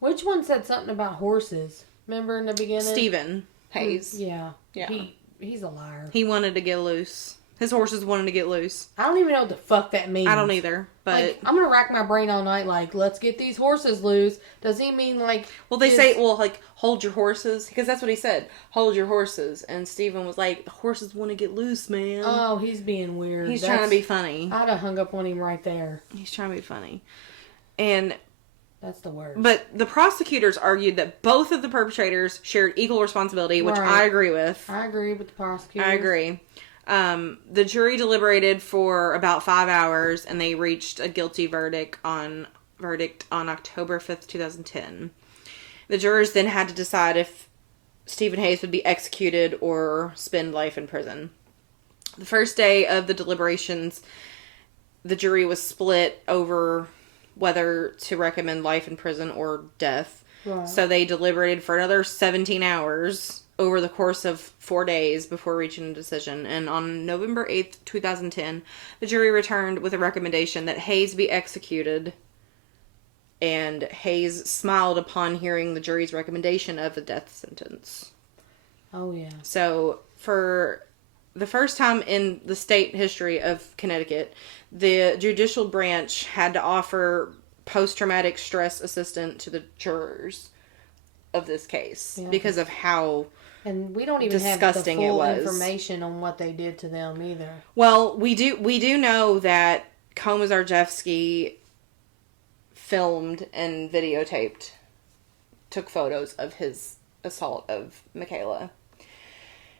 Which one said something about horses? Remember in the beginning? Stephen Hayes. Yeah. Yeah. He's a liar. He wanted to get loose. His horses wanted to get loose. I don't even know what the fuck that means. I don't either, but... Like, I'm gonna rack my brain all night, like, let's get these horses loose. Does he mean, like... Well, they say, like, hold your horses. Because that's what he said. Hold your horses. And Stephen was like, horses want to get loose, man. Oh, he's being weird. He's trying to be funny. I'd have hung up on him right there. He's trying to be funny. And... That's the worst. But the prosecutors argued that both of the perpetrators shared equal responsibility, which I agree with. I agree with the prosecutors. I agree. The jury deliberated for about 5 hours, and they reached a guilty verdict on October 5th, 2010. The jurors then had to decide if Stephen Hayes would be executed or spend life in prison. The first day of the deliberations, the jury was split over whether to recommend life in prison or death. Right. So they deliberated for another 17 hours over the course of 4 days before reaching a decision. And on November 8th, 2010, the jury returned with a recommendation that Hayes be executed. And Hayes smiled upon hearing the jury's recommendation of the death sentence. Oh, yeah. So, for the first time in the state history of Connecticut, the judicial branch had to offer post-traumatic stress assistance to the jurors of this case because of how and we don't even have the full information on what they did to them either. Well, we do know that Komisarjevsky filmed and videotaped, took photos of his assault of Michaela.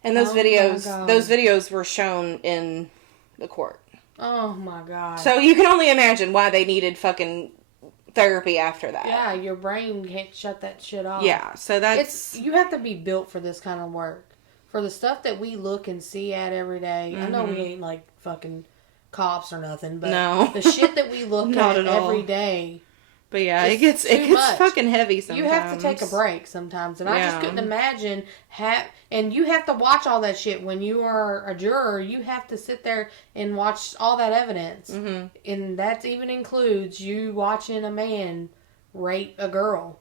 And those videos were shown in the court. Oh my God. So you can only imagine why they needed fucking therapy after that. Yeah, your brain can't shut that shit off. Yeah, so you have to be built for this kind of work. For the stuff that we look and see at every day. I know we ain't like fucking cops or nothing, but the shit that we look at every day. But yeah, it gets fucking heavy sometimes. You have to take a break sometimes. And I just couldn't imagine and you have to watch all that shit when you are a juror. You have to sit there and watch all that evidence. Mm-hmm. And that even includes you watching a man rape a girl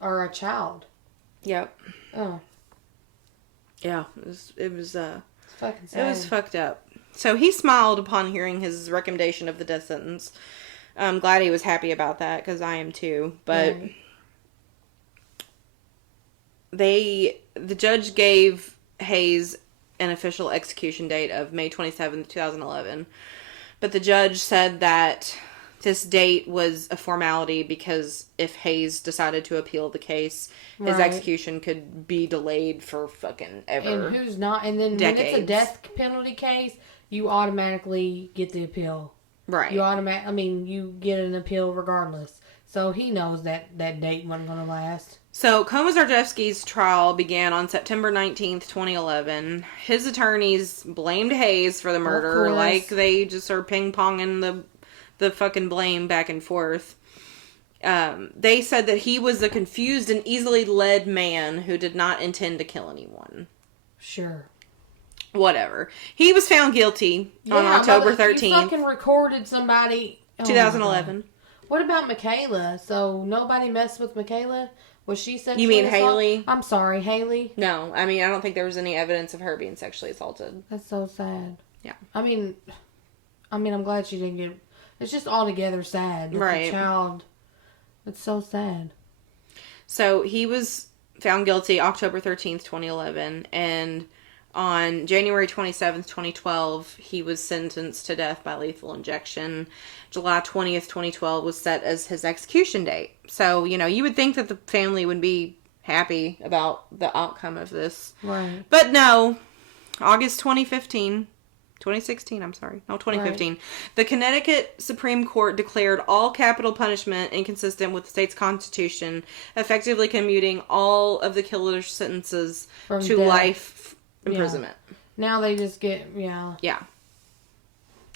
or a child. Yep. Oh. Yeah, it was fucking sad. It was fucked up. So he smiled upon hearing his recommendation of the death sentence. I'm glad he was happy about that, because I am too. But the judge gave Hayes an official execution date of May 27th, 2011. But the judge said that this date was a formality because if Hayes decided to appeal the case, his execution could be delayed for fucking ever. And who's not? And then decades. When it's a death penalty case, you automatically get the appeal. Right. You get an appeal regardless. So he knows that date wasn't going to last. So Komisarjevsky's trial began on September 19th, 2011. His attorneys blamed Hayes for the murder. Like they just are ping-ponging the fucking blame back and forth. They said that he was a confused and easily led man who did not intend to kill anyone. Sure. Whatever. He was found guilty on October 13th. You fucking recorded somebody. 2011. What about Michaela? So nobody messed with Michaela? Was she sexually You mean assaulted? Haley? I'm sorry, Haley? No. I don't think there was any evidence of her being sexually assaulted. That's so sad. Yeah. I'm glad she didn't get... It's just altogether sad. Right. The child... It's so sad. So he was found guilty October 13th, 2011, and on January 27th, 2012, he was sentenced to death by lethal injection. July 20th, 2012 was set as his execution date. So, you would think that the family would be happy about the outcome of this. Right. But no. August 2016, right. The Connecticut Supreme Court declared all capital punishment inconsistent with the state's constitution, effectively commuting all of the killer's sentences to death. Life imprisonment. Now they just get, Yeah.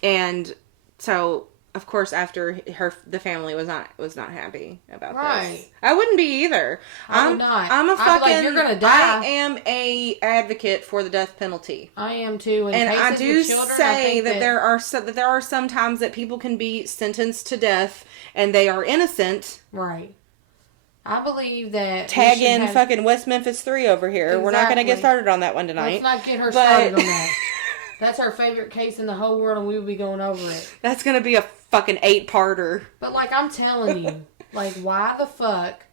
And so, of course, after the family was not happy about this. I wouldn't be either. I'm a fucking, you're gonna die. I am a advocate for the death penalty. I am too. And I do say that there are some times that people can be sentenced to death and they are innocent. Right. I believe that... Tag in fucking West Memphis 3 over here. Exactly. We're not going to get started on that one tonight. Let's not get her started on that. That's our favorite case in the whole world, and we will be going over it. That's going to be a fucking 8-parter. But, I'm telling you, why the fuck...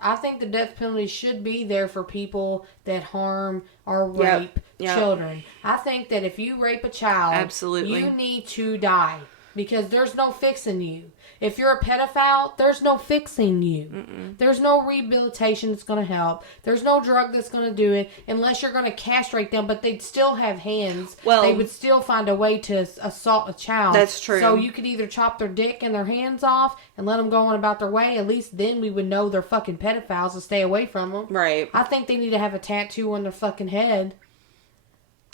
I think the death penalty should be there for people that harm or rape children. I think that if you rape a child... Absolutely. You need to die. Because there's no fixing you. If you're a pedophile, there's no fixing you. Mm-mm. There's no rehabilitation that's going to help. There's no drug that's going to do it unless you're going to castrate them, but they'd still have hands. Well, they would still find a way to assault a child. That's true. So you could either chop their dick and their hands off and let them go on about their way. At least then we would know they're fucking pedophiles and stay away from them. Right. I think they need to have a tattoo on their fucking head.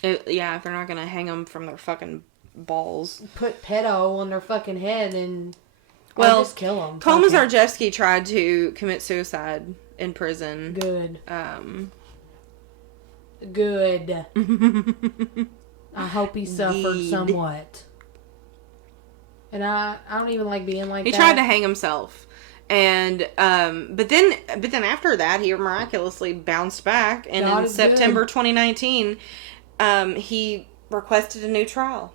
If they're not going to hang them from their fucking balls. Put pedo on their fucking head and... Well, just kill them. Komisarjevsky tried to commit suicide in prison. Good. Good. I hope he suffered somewhat. And I don't even like being like that. He tried to hang himself. And but then after that, he miraculously bounced back, and God in is September good. 2019, he requested a new trial,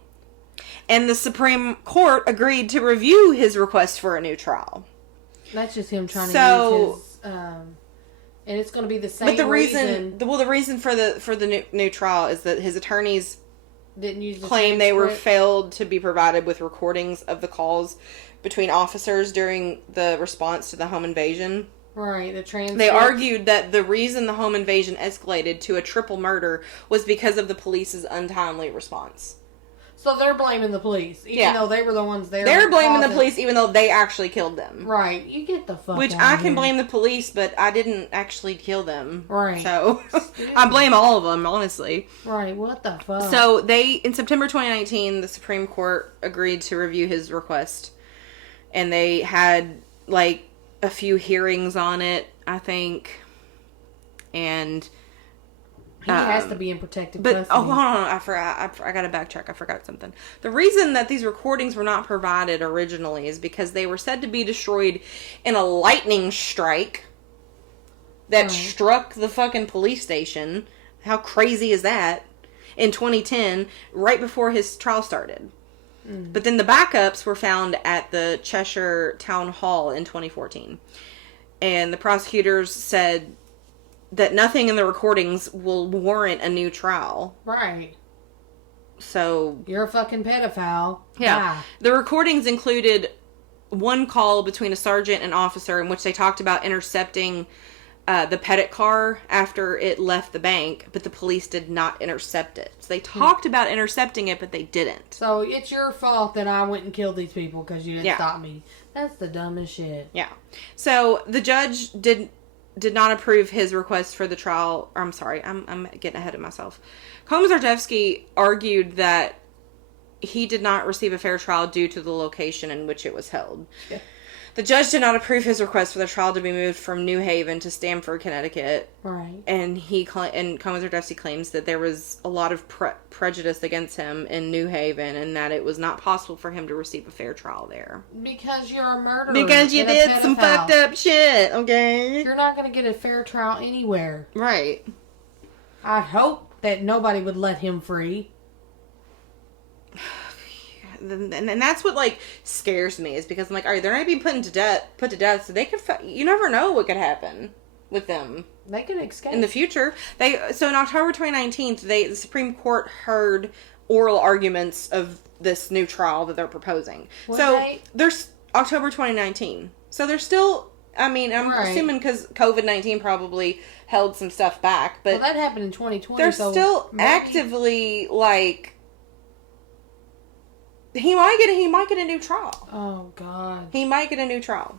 and the Supreme Court agreed to review his request for a new trial. That's just him trying to So- use his, and it's going to be the same But the reason reason for the new trial is that his attorneys didn't use the claim they were transcript. failed to be provided with recordings of the calls between officers during the response to the home invasion. Right, the transcript. They argued that the reason the home invasion escalated to a triple murder was because of the police's untimely response. So they're blaming the police, even though they were the ones there. They're blaming the causing- police even though they actually killed them. Right, you get the fuck Which out I of can here. blame the police, but I didn't actually kill them. Right. So I blame all of them, honestly. Right, what the fuck? So in September 2019, the Supreme Court agreed to review his request. And they had, like, a few hearings on it, I think. And he has to be in protective but, custody. oh, hold on. I forgot. I got to backtrack. I forgot something. The reason that these recordings were not provided originally is because they were said to be destroyed in a lightning strike that struck the fucking police station. How crazy is that? In 2010, right before his trial started. But then the backups were found at the Cheshire Town Hall in 2014. And the prosecutors said that nothing in the recordings will warrant a new trial. Right. So, You're a fucking pedophile. yeah. The recordings included one call between a sergeant and officer in which they talked about intercepting the Pettit car after it left the bank, but the police did not intercept it. So they talked about intercepting it, but they didn't. So it's your fault that I went and killed these people because you didn't Yeah. stop me. That's the dumbest shit. Yeah. So the judge did not approve his request for the trial. Or, I'm sorry, I'm getting ahead of myself. Komisarjevsky argued that he did not receive a fair trial due to the location in which it was held. Yeah. The judge did not approve his request for the trial to be moved from New Haven to Stamford, Connecticut. Right. And Komisarjevsky claims that there was a lot of prejudice against him in New Haven, and that it was not possible for him to receive a fair trial there. Because you're a murderer. Because you and a did some pedophile. fucked up shit, okay? You're not going to get a fair trial anywhere. Right. I hope that nobody would let him free. And that's what, like, scares me, is because I'm like, all right, they're not being put to death, so they could, you never know what could happen with them They could escape. in the future. So in October 2019, the Supreme Court heard oral arguments of this new trial that they're proposing. What So date? there's October 2019. So there's still, I mean, I'm Right. assuming because COVID-19 probably held some stuff back, but Well, that happened in 2020. they're so still maybe- actively, like, he might get a new trial. Oh, God. He might get a new trial.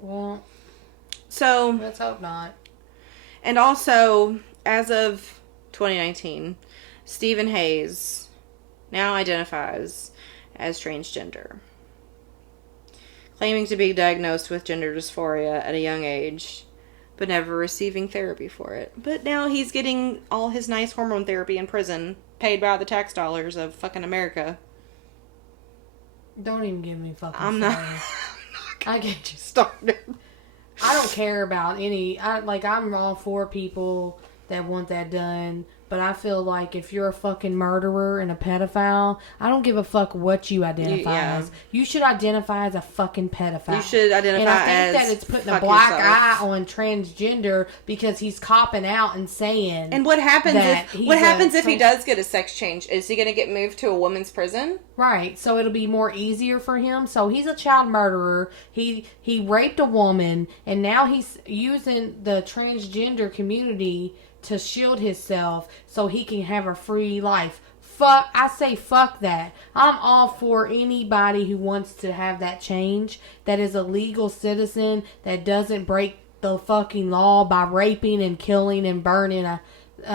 Well, So, let's hope not. and also, as of 2019, Stephen Hayes now identifies as transgender, claiming to be diagnosed with gender dysphoria at a young age, but never receiving therapy for it. But now he's getting all his nice hormone therapy in prison, paid by the tax dollars of fucking America. Don't even give me fucking I'm not started. gonna I get get you started. I don't care about any. I'm all for people that want that done, but I feel like if you're a fucking murderer and a pedophile, I don't give a fuck what you identify Yeah. as. You should identify as a fucking pedophile. You should identify and I think as that it's putting a fuck black yourself. eye on transgender because he's copping out and saying. And what happens that if he trans- does get a sex change? Is he going to get moved to a woman's prison? Right, so it'll be more easier for him. So he's a child murderer. He raped a woman, and now he's using the transgender community to shield himself so he can have a free life. Fuck, I say fuck that. I'm all for anybody who wants to have that change, that is a legal citizen, that doesn't break the fucking law by raping and killing and burning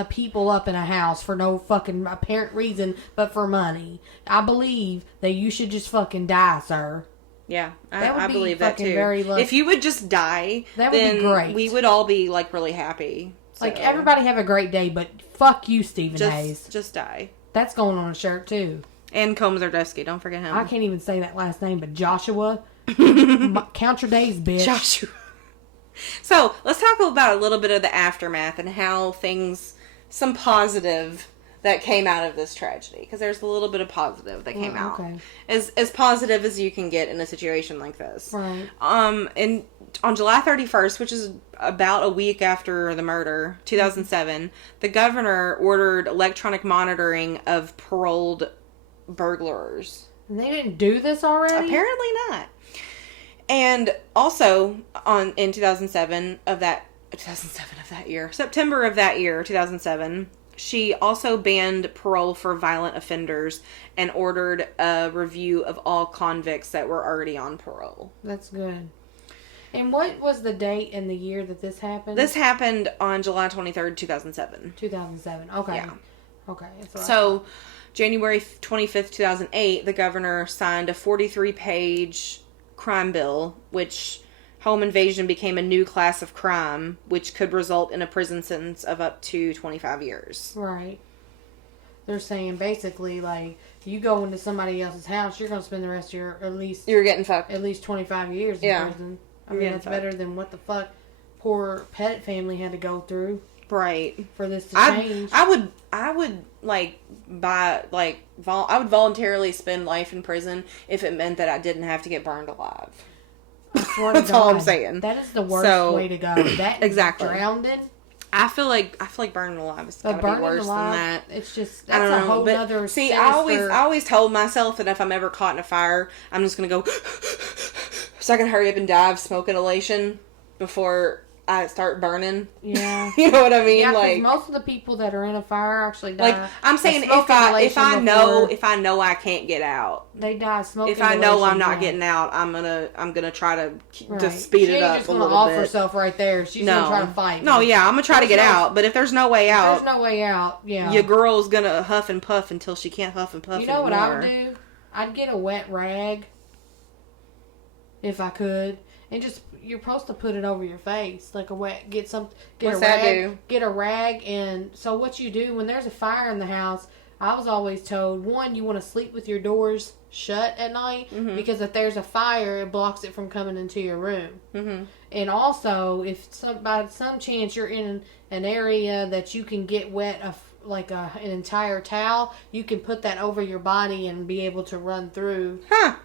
people up in a house for no fucking apparent reason but for money. I believe that you should just fucking die, sir. Yeah, That would I be believe that fucking too. very lucky. If you would just die, That would be then great. we would all be like really happy. Like, So, everybody have a great day, but fuck you, Stephen Hayes. just die. That's going on a shirt, too. And Komisarjevsky, don't forget him. I can't even say that last name, but Joshua, Count your days, bitch. Joshua. So, let's talk about a little bit of the aftermath and how some positive that came out of this tragedy. Because there's a little bit of positive that came out. Okay. As positive as you can get in a situation like this. Right. And on July 31st, which is about a week after the murder, 2007, the governor ordered electronic monitoring of paroled burglars. And they didn't do this already? Apparently not. And also in 2007 of that year, September of that year, 2007, she also banned parole for violent offenders and ordered a review of all convicts that were already on parole. That's good. And what was the date and the year that this happened? This happened on July 23rd, 2007. 2007. Okay. Yeah. Okay. So, January 25th, 2008, the governor signed a 43-page crime bill, which home invasion became a new class of crime, which could result in a prison sentence of up to 25 years. Right. They're saying basically, like, you go into somebody else's house, you're going to spend the rest of your, You're getting fucked. At least 25 years in prison. I mean, that's better than what the fuck poor Pettit family had to go through. Right. For this to change. I would voluntarily spend life in prison if it meant that I didn't have to get burned alive. That's all I'm saying. That is the worst way to go. That exactly. Drowning. I feel like burning alive is gotta be worse than that. It's just that's a whole other. See, I always told myself that if I'm ever caught in a fire, I'm just gonna go so I can hurry up and die of smoke inhalation before I start burning. Yeah. You know what I mean? Yeah, like most of the people that are in a fire actually die. Like I'm saying, if I know I can't get out, they die smoking. If I know I'm not getting out, I'm gonna try to just speed it up a little bit. She's gonna off herself right there. She's gonna try to fight. No, yeah, I'm gonna try to get out. But if there's no way out, yeah, your girl's gonna huff and puff until she can't huff and puff anymore. You know what I would do? I'd get a wet rag if I could, and just. You're supposed to put it over your face, like get a rag, and so what you do when there's a fire in the house, I was always told, one, you want to sleep with your doors shut at night, because if there's a fire, it blocks it from coming into your room. And also, if by some chance you're in an area that you can get wet, an entire towel, you can put that over your body and be able to run through. Huh.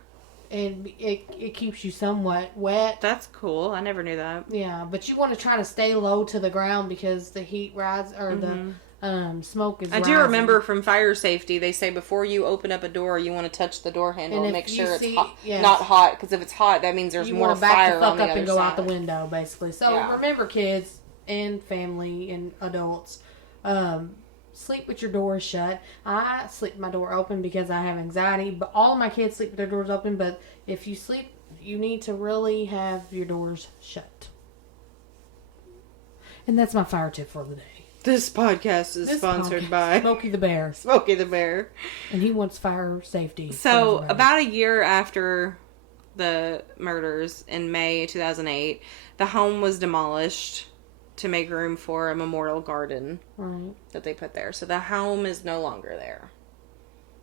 And it keeps you somewhat wet. That's cool. I never knew that. Yeah, but you want to try to stay low to the ground because the heat rises, or the smoke is rising. I do remember from fire safety, they say before you open up a door, you want to touch the door handle and make sure it's hot, not hot. Because if it's hot, that means there's more fire on the other side. You want to back the fuck up and go out the window, basically. So remember, kids and family and adults, sleep with your doors shut. I sleep with my door open because I have anxiety, but all of my kids sleep with their doors open. But if you sleep, you need to really have your doors shut. And that's my fire tip for the day. This podcast is sponsored by Smokey the Bear. Smokey the Bear. And he wants fire safety. So, about a year after the murders in May 2008, the home was demolished to make room for a memorial garden that they put there. So the home is no longer there.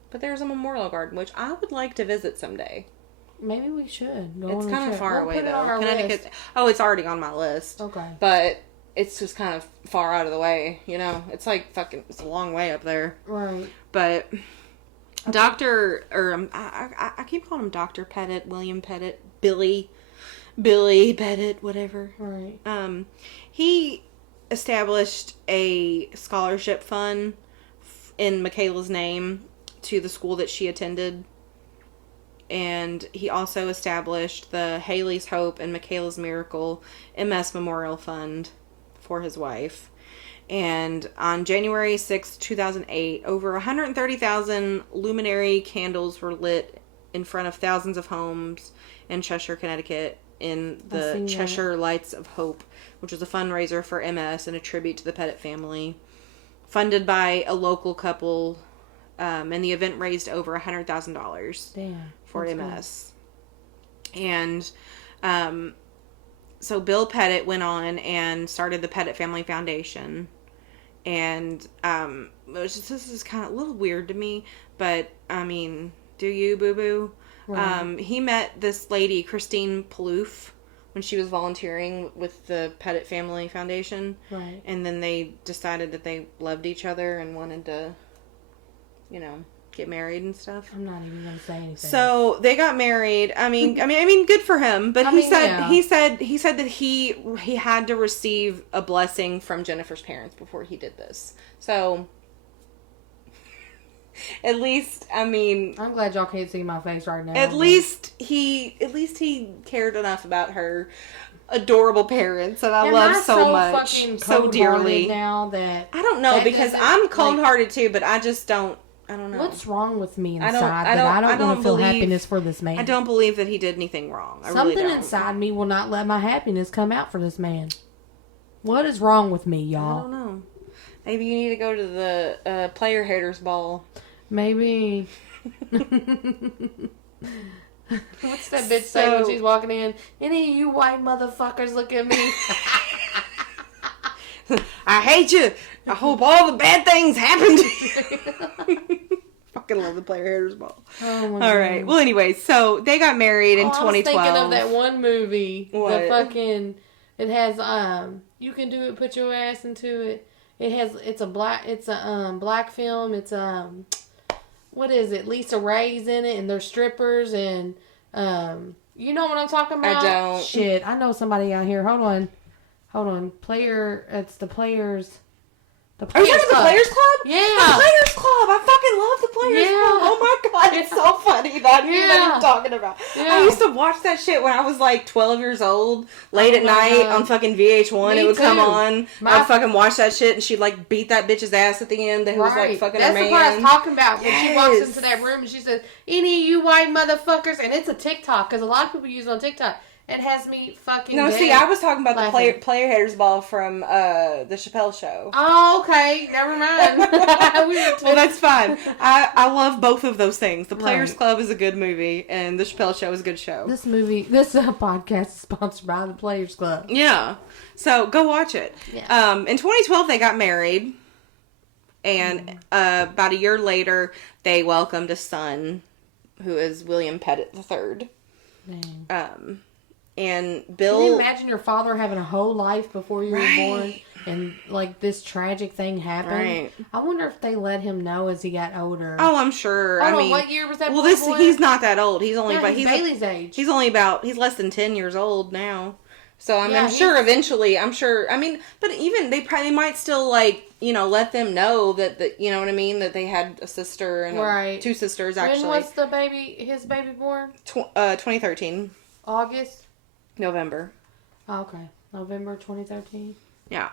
But there's a memorial garden, which I would like to visit someday. Maybe we should. It's kind of far away, though. Connecticut. Oh, it's already on my list. Okay. But it's just kind of far out of the way, you know? It's like it's a long way up there. Right. But I keep calling him Dr. Pettit, William Pettit, Billy Pettit, whatever. Right. He established a scholarship fund in Michaela's name to the school that she attended. And he also established the Haley's Hope and Michaela's Miracle MS Memorial Fund for his wife. And on January 6, 2008, over 130,000 luminary candles were lit in front of thousands of homes in Cheshire, Connecticut, in the Cheshire Lights of Hope, which was a fundraiser for MS and a tribute to the Pettit family, funded by a local couple, and the event raised over $100,000 for MS. Good. And so Bill Pettit went on and started the Pettit Family Foundation, and this is kind of a little weird to me, but I mean, do you, boo-boo? Right. He met this lady, Christine Palouf, when she was volunteering with the Pettit Family Foundation. Right. And then they decided that they loved each other and wanted to, get married and stuff. I'm not even gonna say anything. So they got married. I mean, good for him. But he said that he had to receive a blessing from Jennifer's parents before he did this. So at least, I'm glad y'all can't see my face right now. At least he cared enough about her adorable parents that I love so much, so dearly. Now that I don't know, because I'm cold-hearted too, but I just don't. I don't know. What's wrong with me inside I don't want to feel happiness for this man? I don't believe that he did anything wrong. Something inside me will not let my happiness come out for this man. What is wrong with me, y'all? I don't know. Maybe you need to go to the player haters ball. Maybe. What's that bitch say when she's walking in? Any of you white motherfuckers look at me. I hate you. I hope all the bad things happen to you. Fucking love the player haters ball. Oh my God. All right. Well, anyway, so they got married in 2012. I was thinking of that one movie. What? It has You Can Do It, Put Your Ass Into It. It's a black film. It's what is it? Lisa Ray's in it, and they're strippers, and you know what I'm talking about? I don't. Shit, I know somebody out here. Hold on. It's the Players. Are you talking about the Players Club? Yeah. The Players Club. I fucking love the Players Club. Oh my God. It's so funny that you know what I'm talking about. Yeah. I used to watch that shit when I was like 12 years old, late at night on fucking VH1. It would come on. I'd fucking watch that shit, and she'd like beat that bitch's ass at the end. Who was like fucking her man. That's the part I was talking about. When she walks into that room and she says, "Any of you white motherfuckers," and it's a TikTok, because a lot of people use it on TikTok. It has me fucking see, I was talking about the player haters ball from the Chappelle Show. Oh, okay. Never mind. Well, that's fine. I love both of those things. The Players Club is a good movie, and the Chappelle Show is a good show. This podcast is sponsored by the Players Club. Yeah. So, go watch it. Yeah. In 2012, they got married, and about a year later, they welcomed a son, who is William Pettit III. Dang. And Bill... Can you imagine your father having a whole life before you were born, and like this tragic thing happened? Right. I wonder if they let him know as he got older. Oh, I'm sure. What year was that? Well, he's not that old. He's only he's Bailey's age. He's less than 10 years old now. So I'm sure eventually. But even they probably might still let them know that you know what I mean, that they had a sister and two sisters actually. When was his baby born? 2013. August. November. Oh, okay. November 2013. Yeah.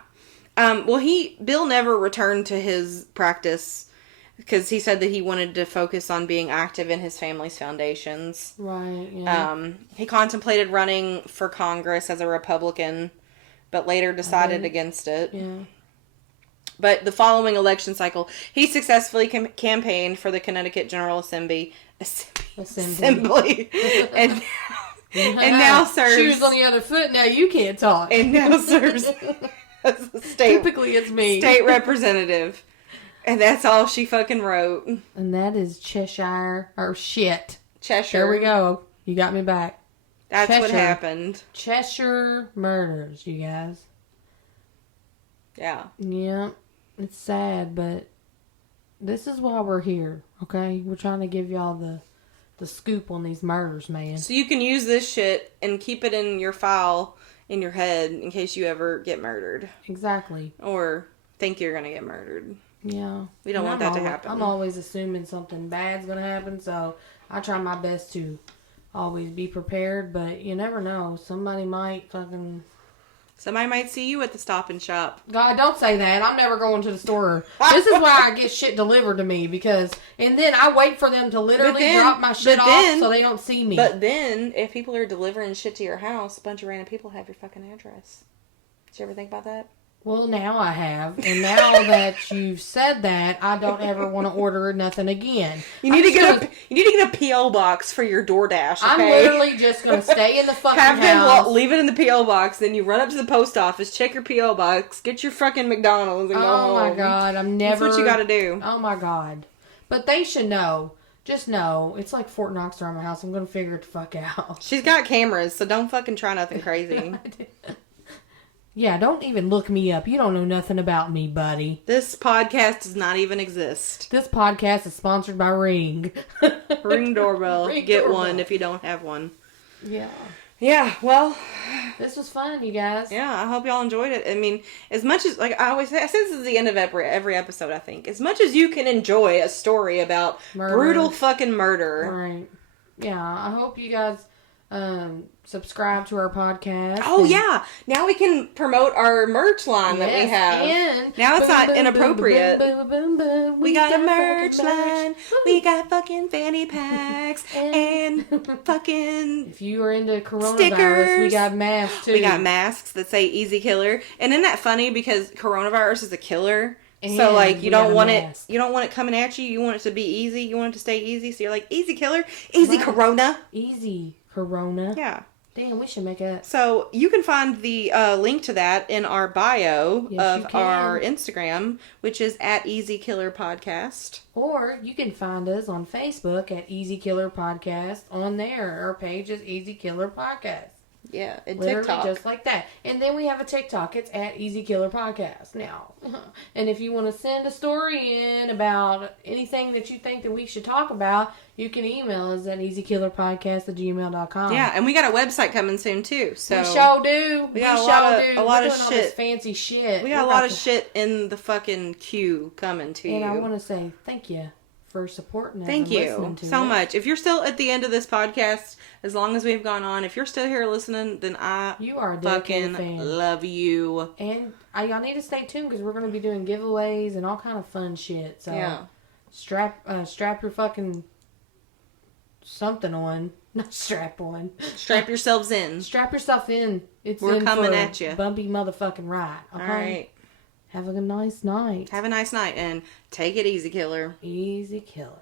Bill never returned to his practice because he said that he wanted to focus on being active in his family's foundations. Right, yeah. He contemplated running for Congress as a Republican, but later decided against it. Yeah. But the following election cycle, he successfully campaigned for the Connecticut General Assembly. And now serves... She was on the other foot, now you can't talk. And now serves as a Typically it's me. State representative. And that's all she fucking wrote. And that is Cheshire... Cheshire. There we go. You got me back. That's what happened. Cheshire Murders, you guys. Yeah. Yeah. It's sad, but this is why we're here, okay? We're trying to give y'all the scoop on these murders, man. So you can use this shit and keep it in your file in your head in case you ever get murdered. Exactly. Or think you're going to get murdered. Yeah. We don't want that to happen. I'm always assuming something bad's going to happen, so I try my best to always be prepared, but you never know. Somebody might see you at the Stop and Shop. God, don't say that. I'm never going to the store. This is why I get shit delivered to me, and then I wait for them to literally drop my shit off so they don't see me. But then, if people are delivering shit to your house, a bunch of random people have your fucking address. Did you ever think about that? Well, now I have. And now that you've said that, I don't ever want to order nothing again. You need to get a P.O. box for your DoorDash, okay? I'm literally just going to stay in the fucking house. Have them leave it in the P.O. box, then you run up to the post office, check your P.O. box, get your fucking McDonald's, and go home. Oh, my God. That's what you got to do. Oh, my God. But they should know just know, it's like Fort Knox around my house. I'm going to figure it the fuck out. She's got cameras, so don't fucking try nothing crazy. Yeah, don't even look me up. You don't know nothing about me, buddy. This podcast does not even exist. This podcast is sponsored by Ring. Ring doorbell. Ring Get doorbell. one if you don't have one. Yeah. Yeah, well... This was fun, you guys. Yeah, I hope y'all enjoyed it. I mean, as much as, like I always say, I say this is the end of every episode, I think. As much as you can enjoy a story about brutal fucking murder. Right. Yeah, I hope you guys subscribe to our podcast. Oh, yeah. Now we can promote our merch line that we have. And now it's not inappropriate. We got a merch line. We got fucking fanny packs and fucking if you are into coronavirus, stickers. we got masks too. We got masks that say Easy Killer. And isn't that funny because coronavirus is a killer? And so like you don't want mask. it coming at you. You want it to be easy. You want it to stay easy. So you're like, Easy Killer, Easy right. Corona. Easy Corona. Yeah. Damn, we should make a... So you can find the link to that in our bio Yes, of our Instagram, which is at Easy Killer Podcast. Or you can find us on Facebook at Easy Killer Podcast. On there, our page is Easy Killer Podcast. Yeah, and Literally TikTok. just like that. And then we have a TikTok. It's at Easy Killer Podcast now. And if you want to send a story in about anything that you think that we should talk about, you can email us at easykillerpodcast@gmail.com. Yeah, and we got a website coming soon too. So we sure do. We got a lot of all shit. this fancy shit. We got a lot of shit in the fucking queue coming to you. And I want to say thank you for supporting us. Thank and you listening to so it. much. If you're still at the end of this podcast, as long as we've gone on, if you're still here listening, then You are a fucking dedicated fan. love you. And y'all need to stay tuned because we're going to be doing giveaways and all kind of fun shit. So Yeah. strap your fucking something on. Not strap on. Strap yourselves in. Strap yourself in. We're in coming for at you. Bumpy motherfucking ride. Okay? All right. Have a nice night. Have a nice night and take it easy, killer. Easy killer.